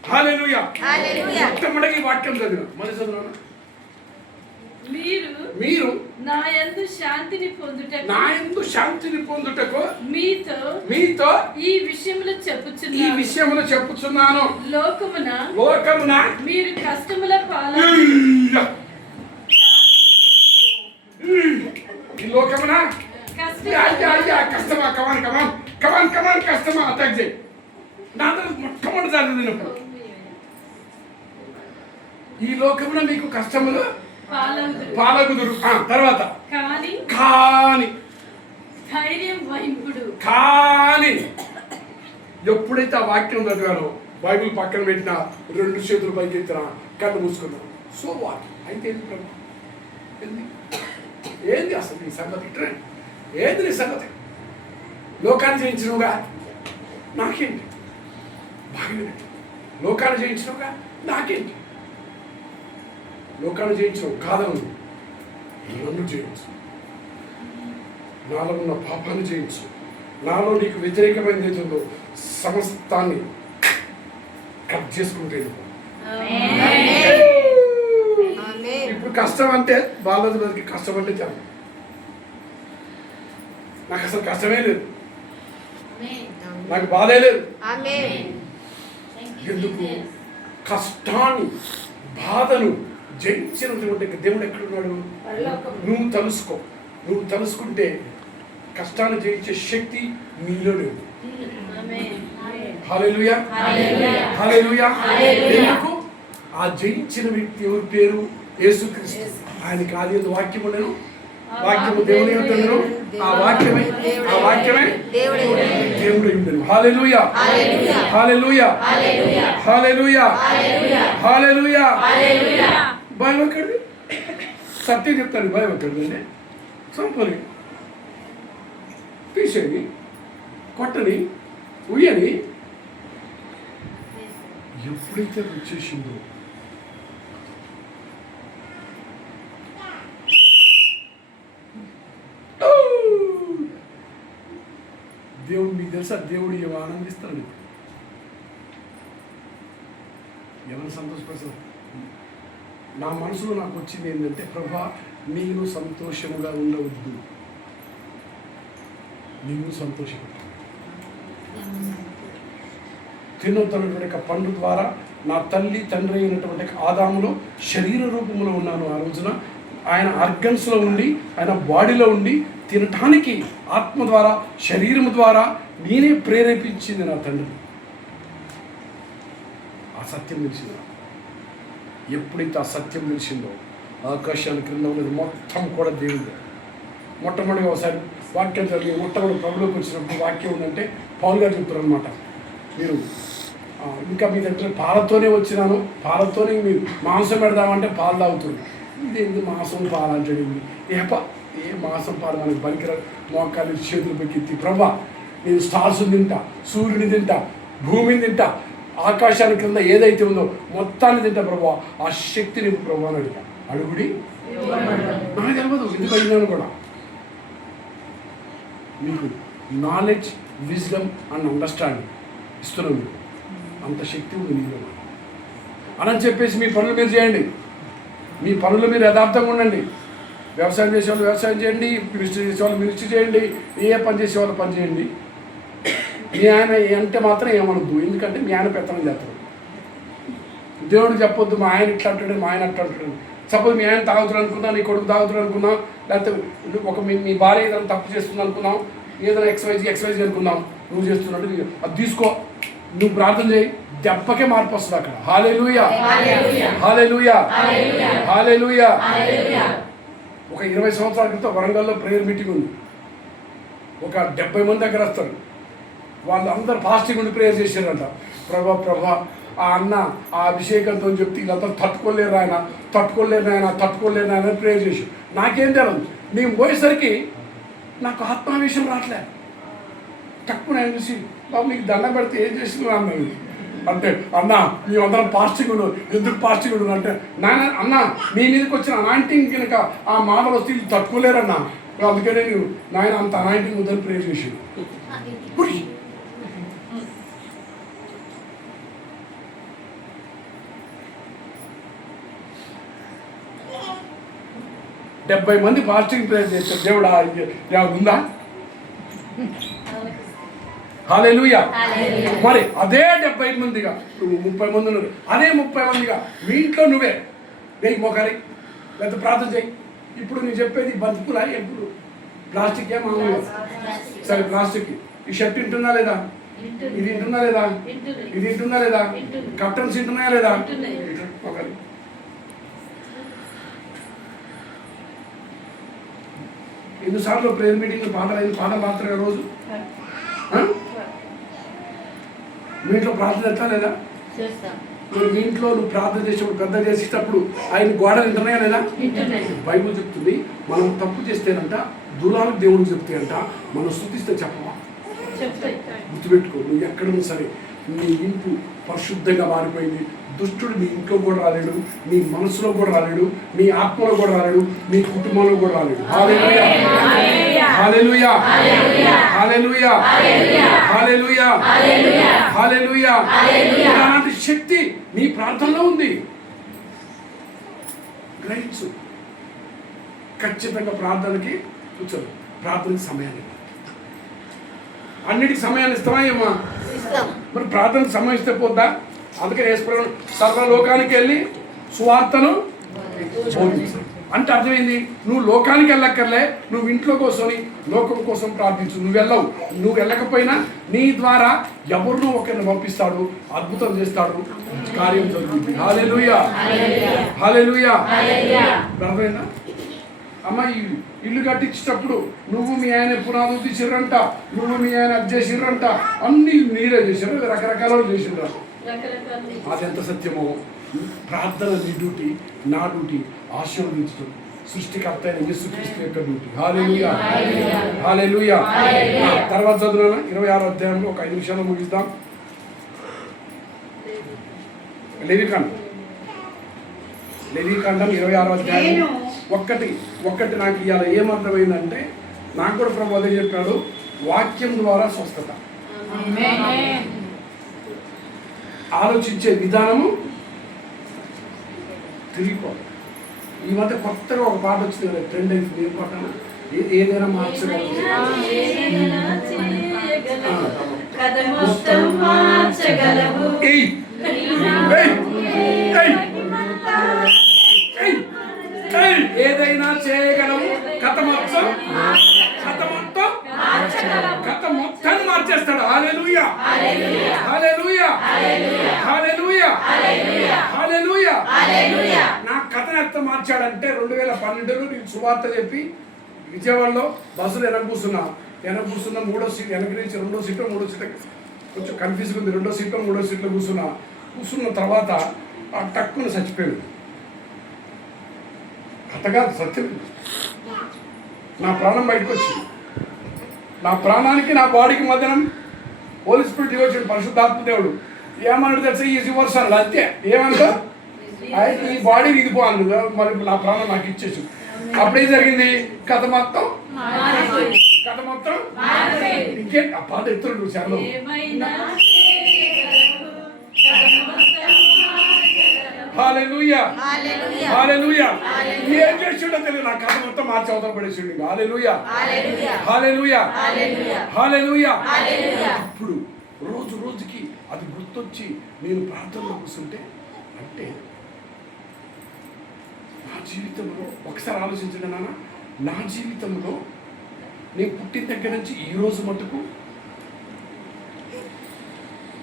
హల్లెలూయా, హల్లెలూయా. మొట్టమొదటి వాక్యం చదివిన మరి చదువు. మీరు నాయందు శాంతిని పొందుటకు మీతో ఈ విషయములు చెప్పుచున్నాను. లోకమున మీరు కష్టముల పాలు. ఈ లోకమున కష్టమా, కమాన్ కష్టమా అటాక్ చేయి. నా మొట్టమొదటి చదివినప్పుడు ఈ లోకమున మీకు కష్టములు పాలగుదురు. తర్వాత కానీ ఎప్పుడైతే ఆ వాక్యం చదివానో, బైబిల్ పక్కన పెట్టిన, 2 చేతులు పైకి ఎత్తిన, కళ్ళు మూసుకున్నాను. సో వాట్ అయితే ఏంది అసలు నీ సంగతి? ఏంది నీ సంగతి? లోకాన్ని జయించినవుగా, నాకేంటి? బాగా లోకాన్ని జయించినవుగా, నాకేంటి? లోకాన్ని జయించవు కాదను, నన్ను జయించు. నాలో ఉన్న పాపాన్ని జయించు. నాలో నీకు వ్యతిరేకమైనది ఏదో సమస్తాన్ని కట్ చేసుకుంటే. ఇప్పుడు కష్టం అంటే బాలకి కష్టం అంటే చాలు. నాకు అసలు కష్టమే లేదు, నాకు బాధే లేదు. ఎందుకు? కష్టాన్ని, బాధను జయించినటువంటి దేవుడు ఎక్కడున్నాడు? నువ్వు తెలుసుకుంటే కష్టాన్ని జయించే శక్తి నీలో లేదు. హల్లెలూయా, హల్లెలూయా. ఎందుకు? ఆ జయించిన వ్యక్తి ఎవరి పేరు? యేసుక్రీస్తు. ఆయనకి ఆది వాక్యము నేను, వాక్యము దేవుని యొద్దను, ఆ వాక్యమే దేవుడు ఉండను. హల్లెలూయా, హల్లెలూయా, హల్లెలూయా, హల్లెలూయా. భయం ఎక్కడిది? సత్యం చెప్తాను. భయం ఎక్కడిది అంటే సంపని, తీసేది, కొట్టని, ఉయ్యని. ఎప్పుడైతే వచ్చేసిందో దేవుడు, మీకు తెలుసా దేవుడు ఏమో ఆనందిస్తాడు, ఎవరు సంతోషపరుస్తారు. నా మనసులో నాకు వచ్చింది ఏంటంటే, ప్రభా నేను సంతోషముగా ఉండవద్దు, నీవు సంతోషపడు. తిన్నటువంటి పండు ద్వారా నా తల్లి తండ్రి అయినటువంటి ఆదాములో శరీర రూపంలో ఉన్నాను. ఆ రోజున ఆయన ఆర్గన్స్లో ఉండి, ఆయన బాడీలో ఉండి తినటానికి ఆత్మ ద్వారా, శరీరం ద్వారా నేనే ప్రేరేపించింది నా తండ్రి. ఆ సత్యం తెలిసింది. ఎప్పుడైతే ఆ సత్యం తెలిసిందో, ఆకాశాల క్రింద ఉన్నది మొత్తం కూడా దేవుడు. మొట్టమొదటిగా ఒకసారి వాక్యం జరిగి మొట్టమొదటి ప్రభులోకి వచ్చినప్పుడు వాక్యం ఉందంటే పౌలు గారు చెప్తారు అనమాట, మీరు ఇంకా మీ దగ్గర పాలతోనే వచ్చినాను, పాలతోనే మీరు మాంసం పెడదామంటే పాలు తాగుతుంది. ఇదేంటి మాంసం పాలు అంటాడు? ఏ మాంసం పాలు మనకు బలికిర మోకాలు చేతులు పెట్టి, ప్రభా నేను స్టార్స్ తింటా, సూర్యుని తింటా, భూమిని తింటా, ఆకాశాల కింద ఏదైతే ఉందో మొత్తాన్ని తింటా ప్రభా, ఆ శక్తి నీకు ప్రభా అని అడిగా. అడుగుడి నాకు తెలియదు ఎందుకు అడిగినాను కూడా. మీకు నాలెడ్జ్, విజ్డమ్ అండ్ అండర్స్టాండింగ్ ఇస్తున్నాను. మీకు అంత శక్తి ఉంది మీలో అని చెప్పేసి మీ పనులు మీరు చేయండి. మీ పనులు మీరు యథార్థంగా ఉండండి. వ్యవసాయం చేసేవాళ్ళు వ్యవసాయం చేయండి, మినిస్ట్రీ చేసేవాళ్ళు మినిస్ట్రీ చేయండి, ఏ పని చేసేవాళ్ళు పని చేయండి. మీ ఆయన అంటే మాత్రం ఏమనొద్దు, ఎందుకంటే మీ ఆయన పెత్తనం చేస్తారు. దేవుడు చెప్పొద్దు మా ఆయన ఇట్లా అంటాడు, మా ఆయన అట్లా అంటాడు. సపోజ్ మీ ఆయన తాగుతాడు అనుకున్నా, నీ కొడుకు తాగుతాడు అనుకున్నా, లేకపోతే ఒక మీ భార్య ఏదైనా తప్పు చేస్తుంది అనుకున్నాం, ఏదైనా ఎక్సైజ్ అనుకున్నాం, నువ్వు చేస్తున్నట్టు అది తీసుకో, నువ్వు ప్రార్థన చేయి, దెబ్బకే మార్పు వస్తుంది అక్కడ. హల్లెలూయా, హల్లెలూయా, హల్లెలూయా. ఒక 20 సంవత్సరాల క్రితం వరంగల్లో ప్రేయర్ మీటింగ్ ఉంది. ఒక 70 మంది దగ్గర వస్తారు. వాళ్ళందరూ ఫాస్టింగ్ ఉండి ప్రేయర్ చేశారంట. ప్రభా ఆ అన్న ఆ అభిషేకంతో చెప్తే వీళ్ళంతా తట్టుకోలేరు ఆయన ప్రేయర్ చేసి. నాకేం తెలియదు, నేను పోయేసరికి నాకు ఆత్మావేశం రావట్లే. తక్కువ నేను చూసి బాబు నీకు దండం పెడితే ఏం చేస్తున్నావు అన్నది. అంటే అన్న మేమందరం పాస్టింగ్ ఉన్నాం, ఎందుకు పాస్టింగ్ ఉన్నాం అంటే, నాన్న అన్న మీ మీదకి వచ్చిన అనాయింటింగ్ కనుక ఆ మాటలు వస్తే వీళ్ళు తట్టుకోలేరన్నా, అందుకనే నేను నాయన అంత అనాయింటింగ్ ఉందని ప్రేయర్ చేసాను. డెబ్బై మంది ఫాస్టింగ్ ప్రేయర్ చేశారు. దేవుడు ఉందా? హల్లెలూయా. మరి అదే 70 మందిగా 30 మంది ఉన్నారు. అదే 30 మందిగా మీ ఇంట్లో నువ్వే వెయ్యి మోకాలి లేకపోతే ప్రార్థన చేయి. ఇప్పుడు నేను చెప్పేది బతుకులా, ఎప్పుడు ప్లాస్టిక్ మామూలుగా సరే ప్లాస్టిక్. ఈ షర్ట్ వింటున్నా లేదా, ఇది వింటున్నా లేదా, ఇది వింటున్నా లేదా, కర్టన్స్ వింటున్నాయా లేదా, మోకాలి. ఎన్నిసార్లు ప్రేయర్ మీటింగ్ పాటలు పాడతారు రోజు? మీ ఇంట్లో ప్రార్థన ఎట్లా లేదా? మీ ఇంట్లో నువ్వు ప్రార్థన చేసేటప్పుడు పెద్ద చేసేటప్పుడు ఆయన గోడలు వింటున్నాయా లేదా? బైబుల్ చెప్తుంది మనం తప్పు చేస్తేనంట దూరాలకు దేవుడికి చెప్తాయంట, మనం స్తుతిస్తే చెప్పవా? గుర్తుపెట్టుకో, నువ్వు ఎక్కడున్నా సరే నీ ఇంపు పరిశుద్ధంగా మారిపోయింది. దుష్టుడు నీ ఇంట్లో కూడా రాలేడు, నీ మనసులో కూడా రాలేడు, నీ ఆత్మలో కూడా రాలేడు, నీ కుటుంబంలో కూడా రాలేడు. హల్లెలూయా, హల్లెలూయా, హల్లెలూయా, హల్లెలూయా, హల్లెలూయా. అలాంటి శక్తి నీ ప్రార్థనలో ఉంది. గ్రహించు. ఖచ్చితంగా ప్రార్థనకి కూర్చోదు, ప్రార్థనకి సమయాన్ని. అన్నిటికి సమయాన్ని ఇస్తావా ఏమా? మరి ప్రార్థనకు సమయం ఇస్తే పోద్దా? అందుకని యేసుప్రభువు సర్వలోకానికి వెళ్ళి సువార్తను బోధించు అంటే అర్థమైంది. నువ్వు లోకానికి వెళ్ళక్కర్లే, నువ్వు ఇంట్లో కూర్చొని లోకం కోసం ప్రార్థించు. నువ్వు వెళ్ళకపోయినా నీ ద్వారా ఎవరినో ఒకరిని పంపిస్తాడు, అద్భుతం చేస్తాడు, కార్యం జరుగుతుంది. హల్లెలూయా, హల్లెలూయా. అర్థమైందా? అమ్మ ఈ ఇల్లు కట్టించేటప్పుడు నువ్వు మీ ఆయన పునాదులు తీసిర్రంట, నువ్వు మీ ఆయన అది చేసిర్రంట, అన్ని మీరే చేసారు, రకరకాల చేసిండ్రు. అది ఎంత సత్యమో. ప్రార్థన నీ డ్యూటీ, నా డ్యూటీ ఆశీర్వదించడం సృష్టికర్త అయిన యేసుక్రీస్తు యొక్క డ్యూటీ. హల్లెలూయా, హల్లెలూయా. తర్వాత చదువునా 26వ అధ్యాయంలో ఒక 5 నిమిషాలు ముగిస్తాం. లేవికాండం 26వ అధ్యాయం ఒక్కటి నాకు ఇవాళ ఏమర్థమైందంటే, నాకు కూడా ప్రభు అదే చెప్పాడు, వాక్యం ద్వారా స్వస్థత. ఆలోచించే విధానము తిరిగిపోవాలి. ఈ మధ్య కొత్తగా ఒక పాట వచ్చింది కదా, ట్రెండ్ అయింది. ఏం పాట? ఏదైనా మార్చగలదు. ఏదైనా చేయగలము, కథ మొత్తం మార్చేస్తాడు. హల్లెలూయా, హల్లెలూయా, హల్లెలూయా, హల్లెలూయా. నా కథను ఎంత మార్చాడంటే 2012లో నేను సువార్త చెప్పి విజయవాడలో బస్సులో వెనక కూర్చున్నా 3వ సీట్, వెనక నుంచి 2వ సీట్లో 3వ సీట్ కొంచెం కన్ఫ్యూజ్గా ఉంది. 2వ సీట్లో 3వ సీట్లో కూర్చున్న తర్వాత ఆ టక్కున చచ్చిపోయాడు. కథ కాదు, సత్యం. నా ప్రాణం బయటకు వచ్చింది. నా ప్రాణానికి నా బాడీకి మధ్యనం హోలీ స్పిరిట్ దిగొచ్చాడు, పరిశుద్ధాత్మ దేవుడు. ఏమన్నాడు తెలుసా? ఈజ్ యువర్స్ అన్నాడు. అంతే. ఏమంటా ఈ బాడీ ఇదిపోను, మరి నా ప్రాణం నాకు ఇచ్చేసి. అప్పుడేం జరిగింది? కథ మొత్తం కథ మొత్తం ఇంకే ఆ పాట ఎత్తుడు నువ్వు చాలా ఏమైనా చేయగలవు, కథమొత్తం మార్చగలవు. హల్లెలూయా హల్లెలూయా ఏం చేసిండో తెలియదు, నా కథ మొత్తం మార్చి అవతల పడేసిండు. హల్లెలూయా హల్లెలూయా హల్లెలూయా. ఇప్పుడు రోజు రోజుకి అది గుర్తొచ్చి నేను ప్రార్థనలో కూర్చుంటే అంటే నా జీవితంలో ఒకసారి ఆలోచించండి నాన్న, నా జీవితంలో నేను పుట్టిన దగ్గర నుంచి ఈ రోజు మటుకు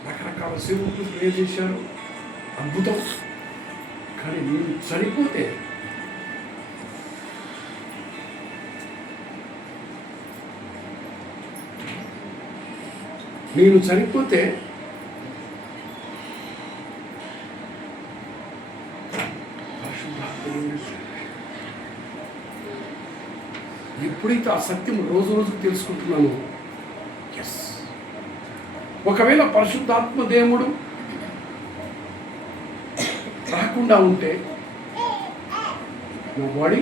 రకరకాల సేవకులు ప్రేర్ చేశారు, అద్భుతం. కానీ నేను చనిపోతే ఎప్పుడైతే ఆ సత్యం రోజు రోజుకు తెలుసుకుంటున్నాను, ఎస్, ఒకవేళ పరిశుద్ధాత్మ దేవుడు రాకుండా ఉంటే నా బాడీ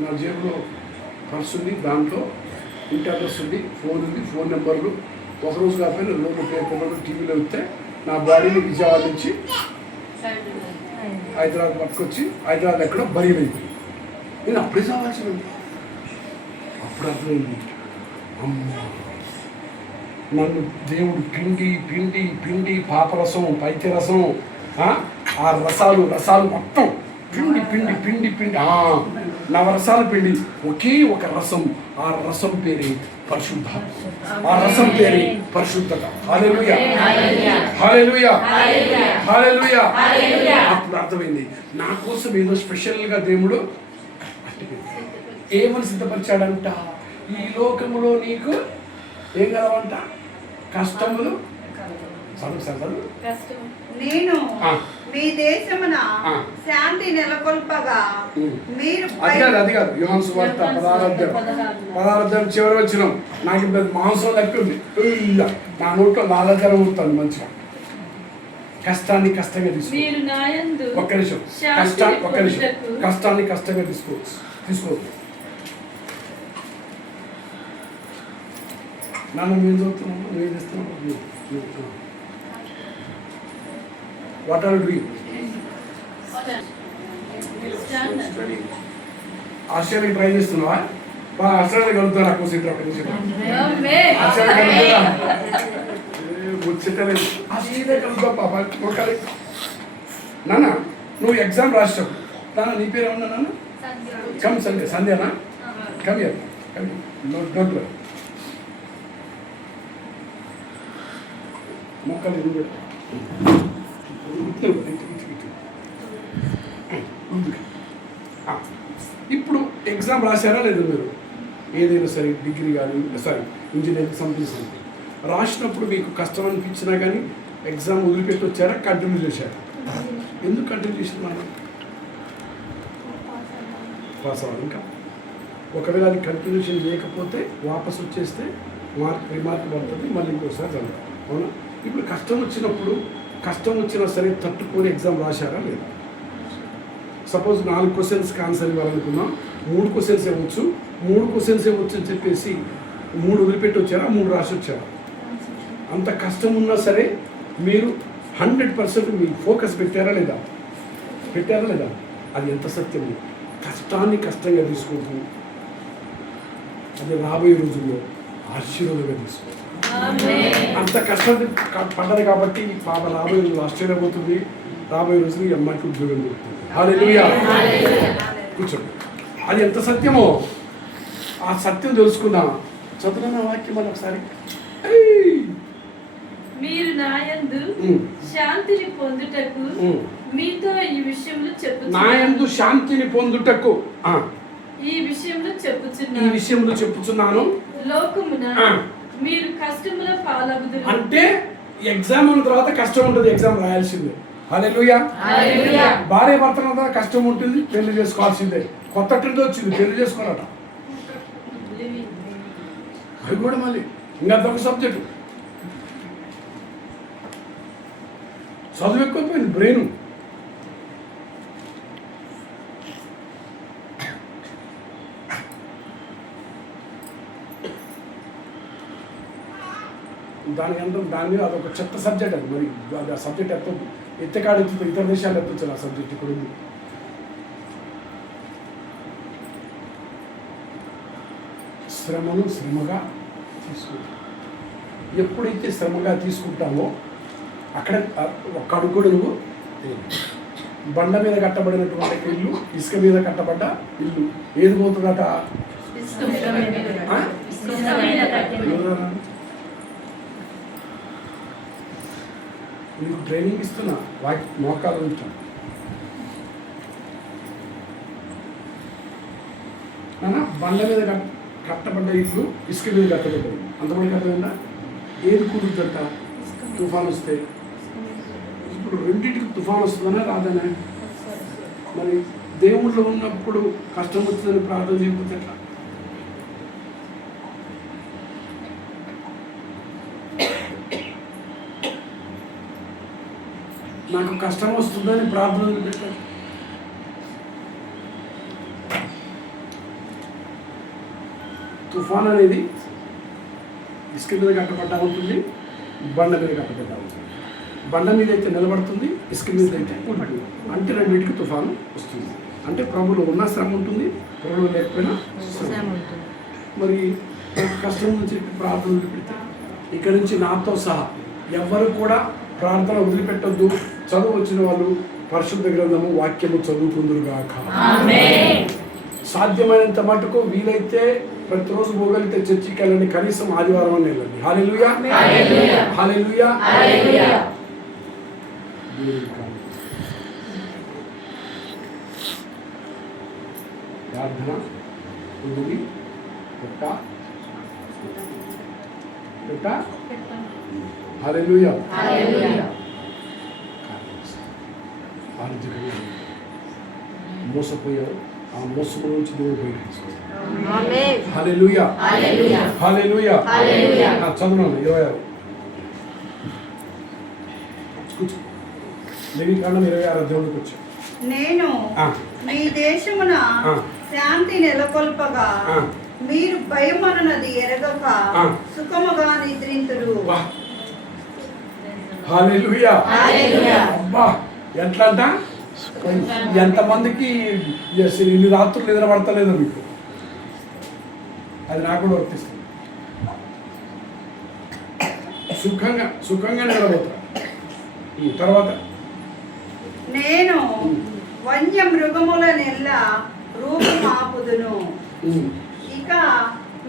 నా జేబులో పర్స్ ఉంది, దాంట్లో ఇంటి అడ్రస్ ఉంది, ఫోన్ ఉంది, ఫోన్ నెంబర్లు, ఒకరోజు కాకపోయినా లోపల పేపర్లు టీవీలో వస్తే నా బాడీని విజయవాడ నుంచి హైదరాబాద్ పట్టుకొచ్చి హైదరాబాద్ ఎక్కడో బయలుదేరింది. నేను అప్పుడే చావాల్సి ఉంది. అప్పుడు అర్థమైంది, అమ్మా నన్ను దేవుడు పిండి పిండి పిండి పాపరసం పైత్యరసం ఆ రసాలు మొత్తం పిండి పిండి పిండి పిండి నవరసాలు పిండి ఒకే ఒక రసం, ఆ రసం పేరే పరిశుద్ధ, ఆ రసం పేరే పరిశుద్ధత. హల్లెలూయా హల్లెలూయా హల్లెలూయా. అప్పుడు అర్థమైంది నా కోసం ఏదో స్పెషల్గా దేవుడు ఏమని సిద్ధపరిచాడంట, ఈ లోకములో నీకు ఏం కలవంట, కష్టములు. నేను మీ దేశమున శాంతి నెలకొల్పగా మీరు అది కాదు యోహాను సువార్త 16 చివరి వచ్చినాం. నాకు ఇప్పుడు మాంసం లెక్క ఉంది, నా నోట్లో లాలజలం ఉంటుంది మంచిగా. కష్టాన్ని కష్టంగా తీసుకో, ఒక్క నిమిషం కష్టాన్ని కష్టంగా తీసుకోవద్దు. నన్ను మేము చూస్తున్నాము, నువ్వు చేస్తున్నావు. What are doing? Australia try చేస్తున్నావా? ఆస్ట్రేలియా కలుగుతా నాకు ఆస్ట్రేలియా కలుగుతా పాప. నాన్న నువ్వు ఎగ్జామ్ రాసావు నాన్న, నీ పేరు ఏమన్నా నాన్న? కమ్ సంధ్యానా? Come here, don't worry. మొక్కలు ఎదుగు ఇప్పుడు ఎగ్జామ్ రాశారా లేదు మీరు? ఏదైనా సరే డిగ్రీ కానీ ఇంజనీరింగ్ సంథింగ్ రాసినప్పుడు మీకు కష్టం అనిపించినా కానీ ఎగ్జామ్ వదిలిపెట్టి వచ్చారా, కంటిన్యూ చేశారా? ఎందుకు కంటిన్యూ చేస్తున్నారు? పాస్ అవ్వాలి. ఇంకా ఒకవేళ అది కంటిన్యూషన్ చేయకపోతే వాపస్ వచ్చేస్తే రిమార్క్ పడుతుంది, మళ్ళీ ఇంకోసారి చదవాలి. అవునా? ఇప్పుడు కష్టం వచ్చినా సరే తట్టుకొని ఎగ్జామ్ రాశారా లేదా? సపోజ్ 4 క్వశ్చన్స్కి ఆన్సర్ ఇవ్వాలనుకున్నాం, 3 క్వశ్చన్స్ ఇవ్వచ్చు అని చెప్పేసి 3 వదిలిపెట్టి వచ్చారా, 3 రాసి వచ్చారా? అంత కష్టం ఉన్నా సరే మీరు 100% మీ ఫోకస్ పెట్టారా లేదా? అది ఎంత సత్యము. కష్టాన్ని కష్టంగా తీసుకోకు, అది రాబోయే రోజుల్లో ఆశీర్వాదంగా తీసుకో. అంత కష్టం పడ్డది కాబట్టి పాప రాబోయే రోజులు ఆస్ట్రేలియా పోతుంది, రాబోయే రోజులు ఈ అమ్మాయికి ఉద్యోగం దొరుకుతుంది. హల్లెలూయా. కూర్చోండి. అది ఎంత సత్యమో ఆ సత్యం తెలుసుకున్నా. చదువుతున్న వాక్యం మళ్ళీ ఒకసారి. మీరు నాయందు శాంతిని పొందుటకు మీతో ఈ విషయంలో చెప్పుచున్నాను. నాయందు శాంతిని పొందుటకు ఈ విషయంలో చెప్పుచున్నాను. లోకమున మీరు కష్టముల పాలగుదురు. అంటే ఎగ్జామ్ ఉన్న తర్వాత కష్టం ఉంటుంది, ఎగ్జామ్ రాయాల్సిందే. హల్లెలూయా. భార్య భర్తల తర్వాత కష్టం ఉంటుంది, పెళ్లి చేసుకోవాల్సిందే. కొత్త ట్రెండ్ వచ్చింది, పెళ్లి చేసుకోవాలట. అవి కూడా మళ్ళీ ఇంకా అదొక సబ్జెక్టు. చదువు ఎక్కువైపోయింది, బ్రెయిన్ దాని మీద అదొక చెత్త సబ్జెక్ట్ అది. మరి అది ఆ సబ్జెక్ట్ ఎత్తకాడు ఇతర దేశాలు ఎత్తొచ్చు ఆ సబ్జెక్ట్ ఇక్కడ ఉంది. శ్రమను శ్రమగా తీసుకుంటాం. ఎప్పుడైతే శ్రమగా తీసుకుంటామో అక్కడ ఒక అడుగు నువ్వు బండ మీద కట్టబడినటువంటి ఇల్లు, ఇసుక మీద కట్టబడ్డ ఇల్లు ఏది పోతుందట? నీకు ట్రైనింగ్ ఇస్తున్నా, మోకాలు ఉంటాను బండ మీద కట్టబడ్డ ఇల్లు, ఇసుక మీద కట్టబడ్డది. అంతమంది కట్టబడిందా? ఏది కుదురుతుంట? తుఫాన్ వస్తే. ఇప్పుడు రెండింటికి తుఫాన్ వస్తుందనే రాదనే. మరి దేవుళ్ళు ఉన్నప్పుడు కష్టం వచ్చిందని ప్రార్థన చేయకపోతే ఎట్లా? నాకు కష్టం వస్తుందని ప్రార్థన పెట్టాను. తుఫాన్ అనేది ఇసుక మీద కట్టబడ్డా ఉంటుంది, బండ మీద కట్టబడ్డా ఉంటుంది. బండ మీద అయితే నిలబడుతుంది, ఇసుక మీద అయితే ఉంటుంది. అంటే రెండింటికి తుఫాను వస్తుంది. అంటే ప్రభులో ఉన్న శ్రమ ఉంటుంది, ప్రభులో లేకపోయినా శ్రమ ఉంటుంది. మరి కష్టం నుంచి ప్రార్థన వదిలిపెడితే ఇక్కడి నుంచి నాతో సహా ఎవరు కూడా ప్రార్థన వదిలిపెట్టొద్దు. చదువు వచ్చిన వాళ్ళు పరిశుద్ధ గ్రంథము వాక్యము చదువుకుందురుగాక. సాధ్యమైనంత మటుకు వీలైతే ప్రతిరోజు పోగలిగితే చర్చికి వెళ్ళండి, కనీసం ఆదివారం అని వెళ్ళండి. హల్లెలూయా, హల్లెలూయా. ప్రార్థన వదిలి పెట్ట. హల్లెలూయా. ఆర్థికంగా మోసపోయారు, ఆ మోసము నుంచి దేవుడు బయటకు తీసుకొస్తారు. హల్లెలూయా, హల్లెలూయా. చదువున్నాను 26 కూర్చో. లేవికాండం 26 అధ్యాయంలోకి వచ్చాను. నేను మీ దేశమున శాంతి నెలకొల్పగా మీరు భయమన్నది ఎరగక సుఖముగా నిద్రింతురు. హల్లెలూయా. అబ్బా ఎట్లంట? ఎంతమందికి ఇన్ని రాత్రులు నిద్రపడతలేదు మీకు? అది నాకు కూడా వర్తిస్తుంది. సుఖంగా నిద్రపోతా. తర్వాత నేను వన్య మృగముల నెల్ల రూపుమాపుదును, ఇక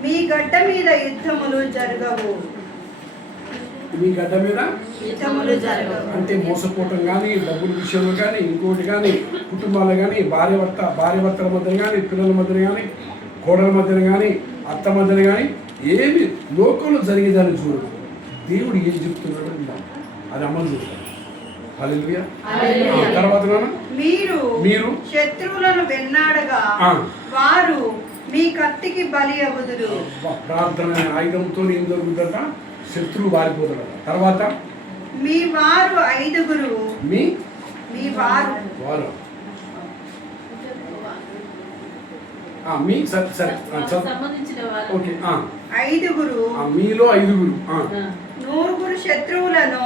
మీ గడ్డ మీద యుద్ధములు జరగవు. మీ గడ్డ మీద యుద్ధములు జరగవు అంటే మోసపోవటం కానీ, డబ్బుల విషయంలో కానీ, ఇంకోటి కానీ, కుటుంబాలు కానీ, భార్యభర్తల మధ్యన కానీ, పిల్లల మధ్యన కానీ, కోడల మధ్యన కానీ, అత్త మధ్యన కానీ ఏమి లోకంలో జరిగేదాన్ని చూడదు. దేవుడు ఏం చెప్తున్నాడు అది అమలు చేస్తాడు. హల్లెలూయా. తర్వాత మీరు శత్రువులను వెన్నాడగా వారు మీ కత్తికి బలి అగుదురు. ప్రార్థన ఆయుధంతో ఏం జరుగుతుందట? శత్రువు బారిపోతాడట. తర్వాత మీ వారు 5 మీ వారు ఓకే. 5 మీలో 5 100 శత్రువులను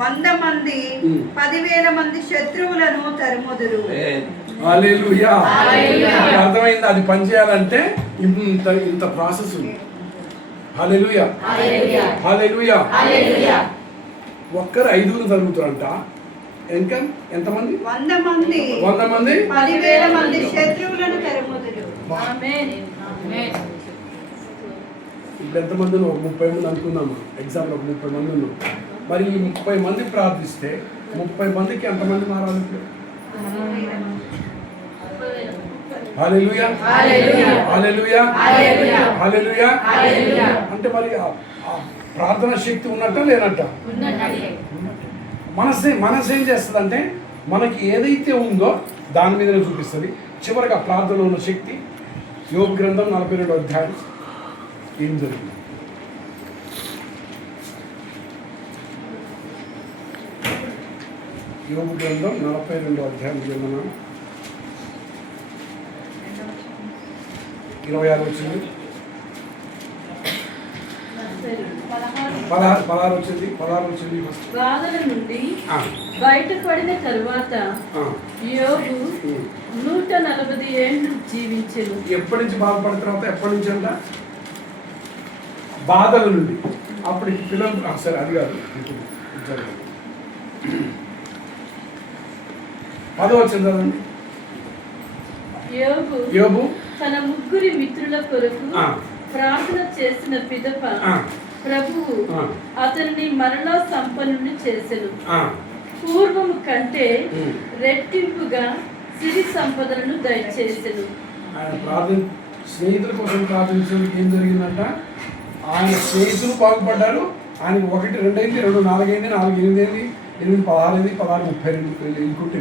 100 మంది 10,000 మంది శత్రువులను తరుముదురు. హల్లెలూయా. అర్థమైంది? అది పనిచేయాలంటే ఇంత ప్రాసెస్ ఉంది. హల్లెలూయా, హల్లెలూయా. ఒక్కరు 5 జరుగుతారంట. ఇంకా ఎంతమంది? 100 మంది 10,000 మంది శత్రువులను తరుముదురు. ఇప్పుడు ఎంతమంది? 30 మంది అనుకుందాము. ఎగ్జాంపుల్ ఒక 30 మంది ఉన్నాం. మరి ఈ 30 మంది ప్రార్థిస్తే 30 మందికి ఎంతమంది మారాలి? ఇప్పుడు హల్లెలూయా, హల్లెలూయా, హల్లెలూయా. అంటే మరి ప్రార్థన శక్తి ఉన్నట్ట లేనట్ట? మనసు ఏం చేస్తుంది అంటే మనకి ఏదైతే ఉందో దాని మీదనే చూపిస్తుంది. చివరిగా ప్రార్థనలో ఉన్న శక్తి. యోబు గ్రంథం 42వ అధ్యాయం ఏం జరిగింది? యోబు గ్రంథం 42వ అధ్యాయం కిందన 26 వచ్చింది. సరే. 16 వచ్చింది ఫస్ట్. బాధల నుండి ఆ, బయటపడిన తరువాత ఆ. యోబు 140 ఏళ్ళు జీవించెను. ఎప్పటి నుంచి బాధపడిన తర్వాత ఎప్పటి నుంచి అంట బాధల నుండి. అప్పుడు ఈ పిల్లలు సరే అది కాదు 10 వచ్చింది కదండి. యోబు తన ముగ్గురి మిత్రుల కొరకు ఆ. ప్రార్థన చేసిన పిదప ఆ. ప్రభువు ఆ. అతనిని మరలా సంపన్నుని చేసెను. ఆ. పూర్వము కంటే ఉమ్. రెట్టింపుగా సిరి సంపదలను దయచేసెను. ఆయన స్నేహితుల కోసం ప్రార్థించడానికి ఏం జరిగిందంట, ఆయన స్నేహితులు బాగుపడ్డారు. ఆయనకి 1 2 అయింది, 2 4 అయింది, 4 8 అయింది, 8 16 అయింది, 16 32 ఇంకుంటే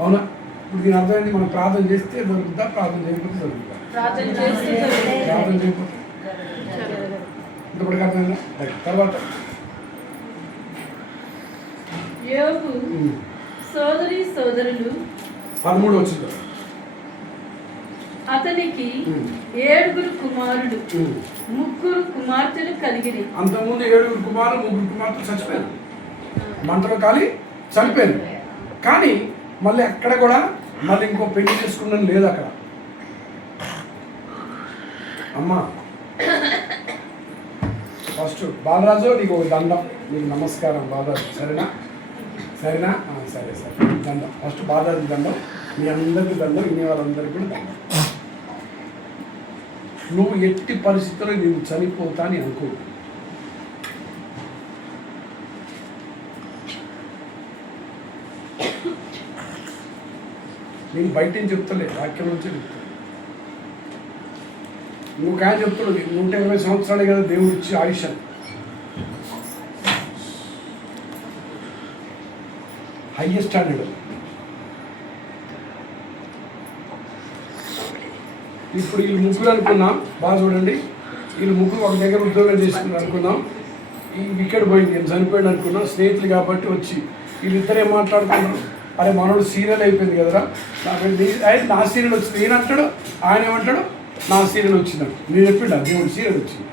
అవునా. ఇప్పుడు దీని అర్థమైంది, మనం ప్రార్థన చేస్తే దొరుకుతుందా, ప్రార్థన చేయకపోతే దొరుకుతుందా? ప్రార్థన చేస్తే ప్రార్థన చేయకపోతే ఇంతప్పటికి అర్థమైందా? తర్వాత యోబు సోదరులు 13 వచ్చింది. అతనికి 7 కుమారులు 3 కుమార్తెలు కలిగిరి. అంతకుముందు 7 కుమారులు 3 కుమార్తెలు చచ్చిపోయారు, మంటలు కాలి చనిపోయారు. కానీ మళ్ళీ అక్కడ కూడా మళ్ళీ ఇంకో పెళ్లి చేసుకున్నాను లేదు అక్కడ. అమ్మా ఫస్ట్ బాలరాజు నీకు ఒక దండం, నీకు నమస్కారం బాలరాజు, సరేనా సరేనా సరే దండం. ఫస్ట్ బాలరాజు దండం, మీ అందరికీ దండం, ఇన్ని వాళ్ళందరికీ కూడా దండం. నువ్వు ఎట్టి పరిస్థితుల్లో నువ్వు చనిపోతా అని అనుకో. నేను బయట ఏం చెప్తలే, వాక్యం నుంచే చెప్తాను. నువ్వు కానీ చెప్తాడు 120 సంవత్సరాలే కదా దేవుడు ఇచ్చి ఆయుష్ అని. Highest standard. ఇప్పుడు వీళ్ళు ముగ్గురు అనుకున్నాం, బాగా చూడండి, వీళ్ళు ముగ్గురు ఒక దగ్గర ఉద్యోగం చేసుకున్నారు అనుకుందాం. ఈ వికెట్ పోయింది, నేను చనిపోయాడు అనుకున్నాం. స్నేహితులు కాబట్టి వచ్చి వీళ్ళిద్దరే మాట్లాడుకున్నారు, అరే మనోడు సీరియల్ అయిపోయింది కదరా, నా సీరియల్ వచ్చింది. ఈయన అంటాడు, ఆయన ఏమంటాడు, నా సీరియల్ వచ్చిందని. నేను చెప్పిండా దేవుడు సీరియల్ వచ్చింది.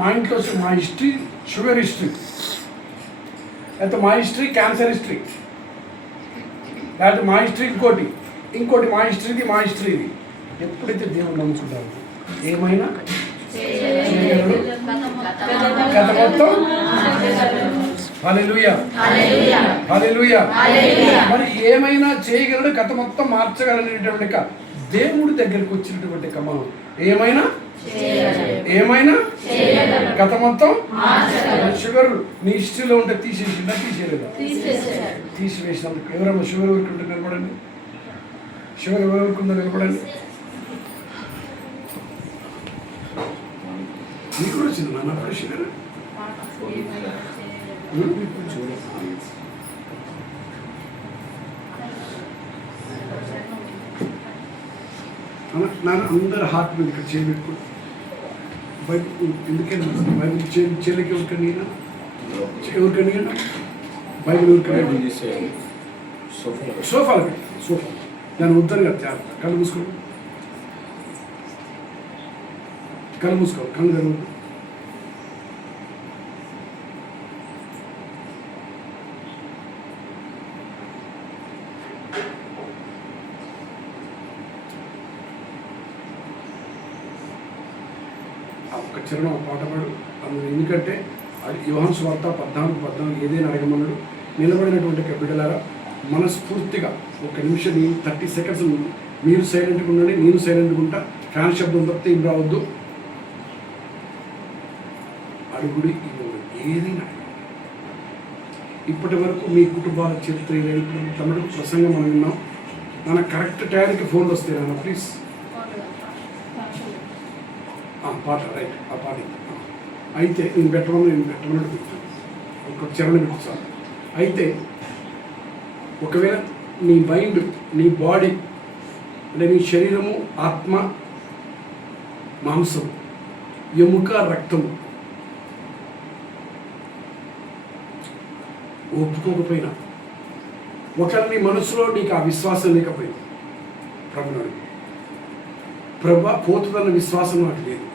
మా ఇంట్లో మా హిస్టరీ షుగర్ హిస్టరీ, లేకపోతే మా హిస్టరీ క్యాన్సర్ హిస్టరీ, లేకపోతే మా హిస్టరీ ఇంకోటి మా హిస్టరీది. ఎప్పుడైతే దేవుడు నమ్ముకుంటారు ఏమైనా చేయగలడు. గత మొత్తం హల్లెలూయా హల్లెలూయా. మరి ఏమైనా చేయగలడు, గత మొత్తం మార్చగలనేటువంటి దేవుడి దగ్గరికి వచ్చినటువంటి మనం ఏమైనా గత మొత్తం షుగర్ నీ హిస్టరీలో ఉంటే తీసేసిందా, తీసేయలేదా? తీసివేసినందుకు ఎవరమ్మా షుగర్ ఎవరికి ఉంటే నిలబడండి, షుగర్ ఎవరెవరికి ఉందో నిలబడండి. నీకు కూడా వచ్చింది నాన్న అప్పుడు షుగర్? నాన్న అందరు హార్ట్ మీద ఇక్కడ చేయబెట్టుకో. బైబిల్ ఎందుకైనా బైబిల్ చేయలేక ఎవరికని బైబిల్ ఎవరికైనా సోఫాలు పెట్టి సోఫా దాన్ని వద్దని కదా. కళ్ళు మూసుకో, కళ్ళు జరుగుతుంది. ఒక చరణం పాట పాడు అందులో. ఎందుకంటే అది యోహాను సువార్త 14 ఏదైనా అడగమన్నాడు. నిలబడినటువంటి బిడ్డలారా మనస్ఫూర్తిగా 1 నిమిషం 30 సెకండ్స్ మీరు సైలెంట్గా ఉండండి, నేను సైలెంట్గా ఉంటా. ఫ్యాన్ శబ్దం తప్పితే ఏం రావద్దు. అడుగుడి ఏదైనా. ఇప్పటి వరకు మీ కుటుంబాల చరిత్ర తమిళ ప్రసంగం మనం విన్నాం. మన కరెక్ట్ టైంకి ఫోన్లు వస్తాయి నాన్న ప్లీజ్. పాట రైట్, ఆ పాట అయితే నేను పెట్టమన్నట్టు పెట్టాను. ఒక చరణ పెట్టాను. అయితే ఒకవేళ నీ మైండ్, నీ బాడీ అంటే నీ శరీరము, ఆత్మ, మాంసం, ఎముక, రక్తము ఒప్పుకోకపోయినా, ఒకవేళ నీ మనసులో నీకు ఆ విశ్వాసం లేకపోయినా ప్రభా పోతుందన్న విశ్వాసం నాకు లేదు,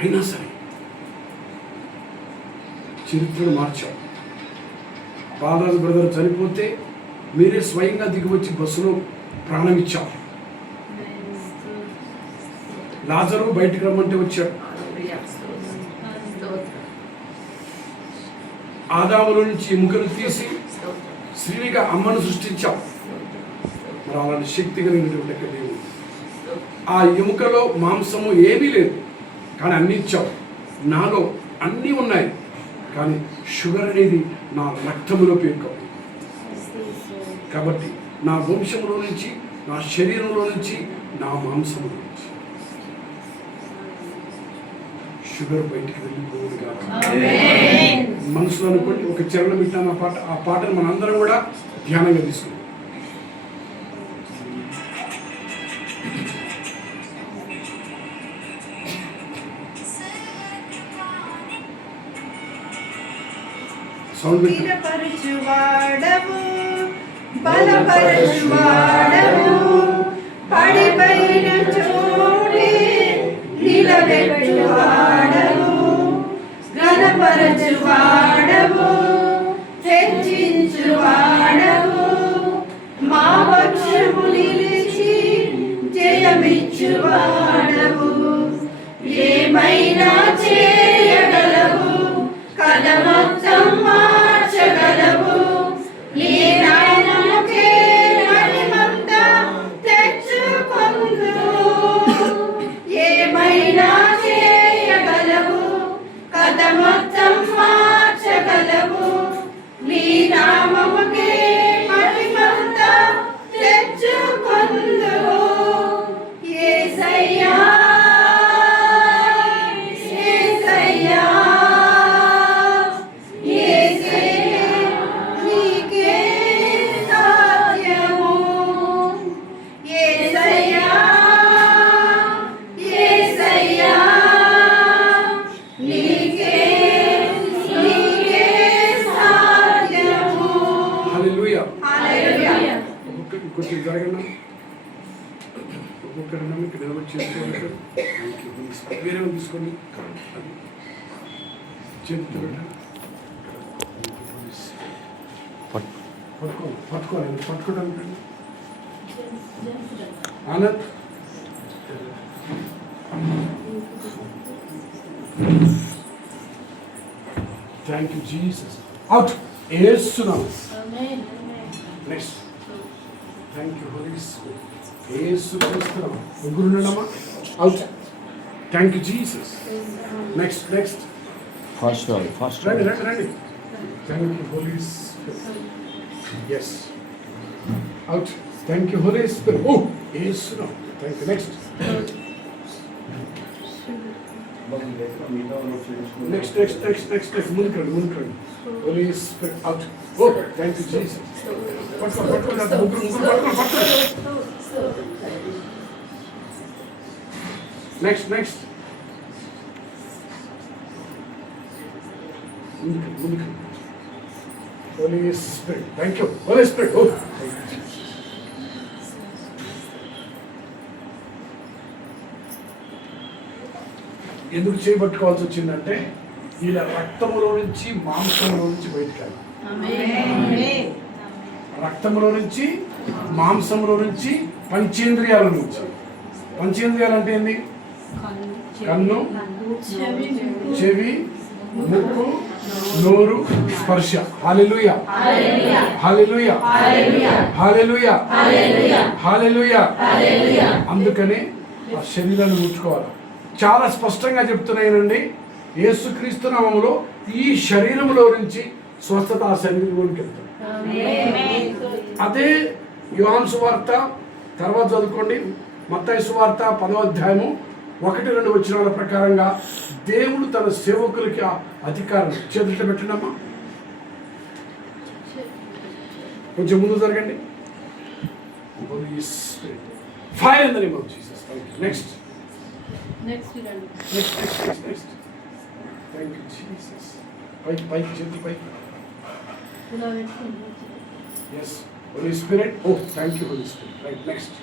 అయినా సరే చరిత్రను మార్చావు. బాలరాజు బ్రదర్ చనిపోతే మీరే స్వయంగా దిగివచ్చి బస్సులో ప్రాణం ఇచ్చావు. లాజరు బయటికి రమ్మంటే వచ్చాడు. ఆదాముల నుంచి ఎముకను తీసి స్త్రీగా అమ్మను సృష్టించావు. మరి అలాంటి శక్తి కలిగినటువంటి దేవుడు. ఆ ఎముకలో మాంసము ఏమీ లేదు, కానీ అన్ని ఇచ్చావు. నాలో అన్నీ ఉన్నాయి, కానీ షుగర్ అనేది నా రక్తములో పేర్కొంది. కాబట్టి నా వంశంలో నుంచి, నా శరీరంలో నుంచి, నా మాంసంలో నుంచి షుగర్ బయటికి వెళ్ళిపోదు కాదు. మనసులో అనుకోండి, ఒక చరణం పెట్టాను ఆ పాటను మనందరం కూడా ధ్యానంగా తీసుకుంటాం. స్థిరపరచువాడవు, బలపరచువాడవు, పడిపోయిన చోటే నిలబెట్టువాడవు, ఘనపరచువాడవు, హెచ్చించువాడవు, మా పక్షము నిలిచి జయమిచ్చువాడవు, ఏమైనా చేయగలవు, కథ మొత్తం మార్చగలవు, నీ నామముకే మహిమంతా తెచ్చుకొందువు, ఏమైనా చేయగలవు, కథ మొత్తం మార్చగలవు, నీ నామముకే మహిమంతా తెచ్చుకొందువు, యేసయ్యా కొంచెం జరగండి, ఒక్కొక్కరు ఇక్కడ నిలబడి చేసుకోవాలి. వేరే తీసుకోండి, చేతులు పట్టుకోవాలి, పట్టుకోవడానికి Anand. Thank you Jesus. Out ఏస్తున్నాం. Next thank you Holy Spirit. యేసు క్రీస్తు ముగ్గురు ఉన్నామా? Out. Thank you Jesus. Next next రండి రండి రండి. Thank you Holy Spirit. Yes out. Thank you Holy Spirit. ఓ యేసు. Thank you. Next next next next next next ముందుకు రండి, ముందుకు రండి. Holy Spirit out. ఓ థ్యాంక్ యూ జీసస్. పట్టుకో పట్టుకో ముగ్గురు ముగ్గురు పట్టుకో పట్టుకో. నెక్స్ట్ నెక్స్ట్ ముందుకు ముందుకు. Holy Spirit. Thank you Holy Spirit. ఓ ఎందుకు చేయబట్టుకోవాల్సి వచ్చిందంటే ఇలా రక్తములో నుంచి మాంసంలో నుంచి బయటకు, రక్తంలో నుంచి మాంసంలో నుంచి పంచేంద్రియాల నుంచి. పంచేంద్రియాలు అంటే ఏంది? కన్ను, చెవి, ముక్కు, నోరు, స్పర్శ. హల్లెలూయా హల్లెలూయా హల్లెలూయా హల్లెలూయా. అందుకనే ఆ శరీరాన్ని ముట్టుకోవాలి. చాలా స్పష్టంగా చెప్తున్నానండి, యేసుక్రీస్తు నామములో ఈ శరీరంలో నుంచి స్వస్థత ఆ శరీరంలోకి వెళ్తుంది. అదే యోహాను సువార్త తర్వాత చదువుకోండి, మత్తయి సువార్త 10వ అధ్యాయము 1-2 వచనాల ప్రకారంగా దేవుడు తన సేవకులకి ఆ అధికారం చేతులు పెట్టినమ్మా. కొంచెం ముందు జరగండి. Fire in the name of Jesus. Next next next next next. Thank you Jesus. పైకి పైకి చేతులు పైకి. Yes Holy Spirit. Oh thank you Holy Spirit. Right next.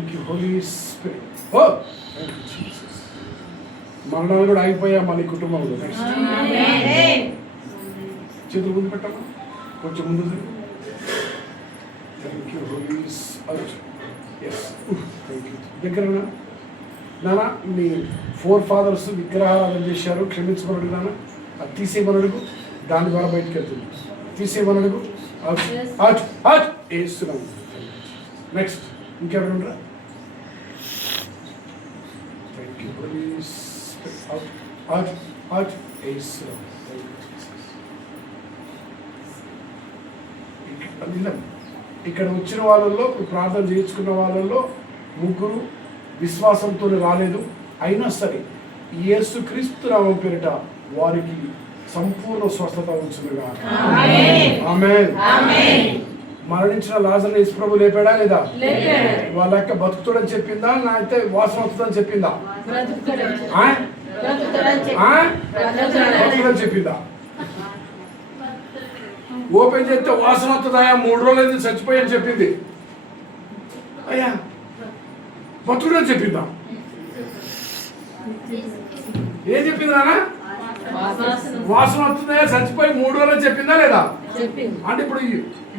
Thank you Holy Spirit. Oh thank you Jesus. మరణాలు కూడా ఆగిపోయా మన కుటుంబంలో. Next చేతులు ముందు పెట్టమ్మా, కొంచెం ముందు. Thank you Holy Spirit. Yes thank you. దగ్గర నాన్న మీ 4 fathers విగ్రహారాధన చేశారు, క్షమించమనడు నాన్న. అది తీసేయమనడుగు, దాని ద్వారా బయటకు వెళ్తుంది. తీసేయమనడుగు. వేస్తున్నాను. నెక్స్ట్ ఇంకెవరు ఉండరా? Thank you Holy Spirit. వేస్తున్నాను. ఇక్కడ వచ్చిన వాళ్ళల్లో, ప్రార్థన చేయించుకున్న వాళ్ళల్లో 3 విశ్వాసంతో రాలేదు. అయినా సరే యేసుక్రీస్తు నామం పేరిట వారికి సంపూర్ణ స్వస్థత ఉంచునుగా. ఆమేన్. మరణించిన లాజర్ని యేసు ప్రభు లేపాడా లేదా? వాళ్ళ యొక్క బతుకుతాడని చెప్పిందా, నా అయితే వాసన వస్తుందని చెప్పిందా? బతుకుతాడని చెప్పిందా? ఓపెన్ చేస్తే వాసన వస్తుందా? 3 రోజులు చచ్చిపోయని చెప్పింది. అయ్యా బతుకుడని చెప్పిందా? ఏం చెప్పింది నాన్న? వాసన వస్తుందా? చచ్చిపోయి 3 రోజులు చెప్పిందా లేదా? అంటే ఇప్పుడు ఈ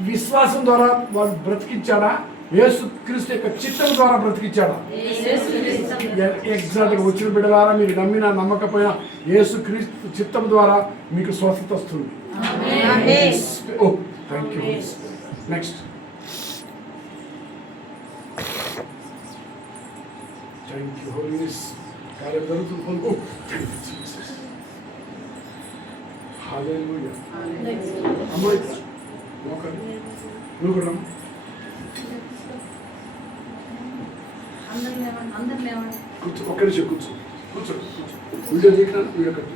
విశ్వాసం ద్వారా వాడు బ్రతికించాడా? యేసుక్రీస్తు యొక్క చిత్తం ద్వారా బ్రతికించాడా? ఎగ్జాక్ట్ గా వచ్చిన బిడ్డలారా, మీరు నమ్మినా నమ్మకపోయినా యేసుక్రీస్తు చిత్తం ద్వారా మీకు స్వస్థత వస్తుంది. ఓ thank you. Next thank you holy కార్యం జరుగుతుంది. ఓ థ్యాంక్ యూ జీసస్. హల్లెలూయా. అమ్మ నువ్వు కూడా కూర్చో, ఒక్కడే కూర్చో. వీడియో చేయకుండా వీడియో కట్టి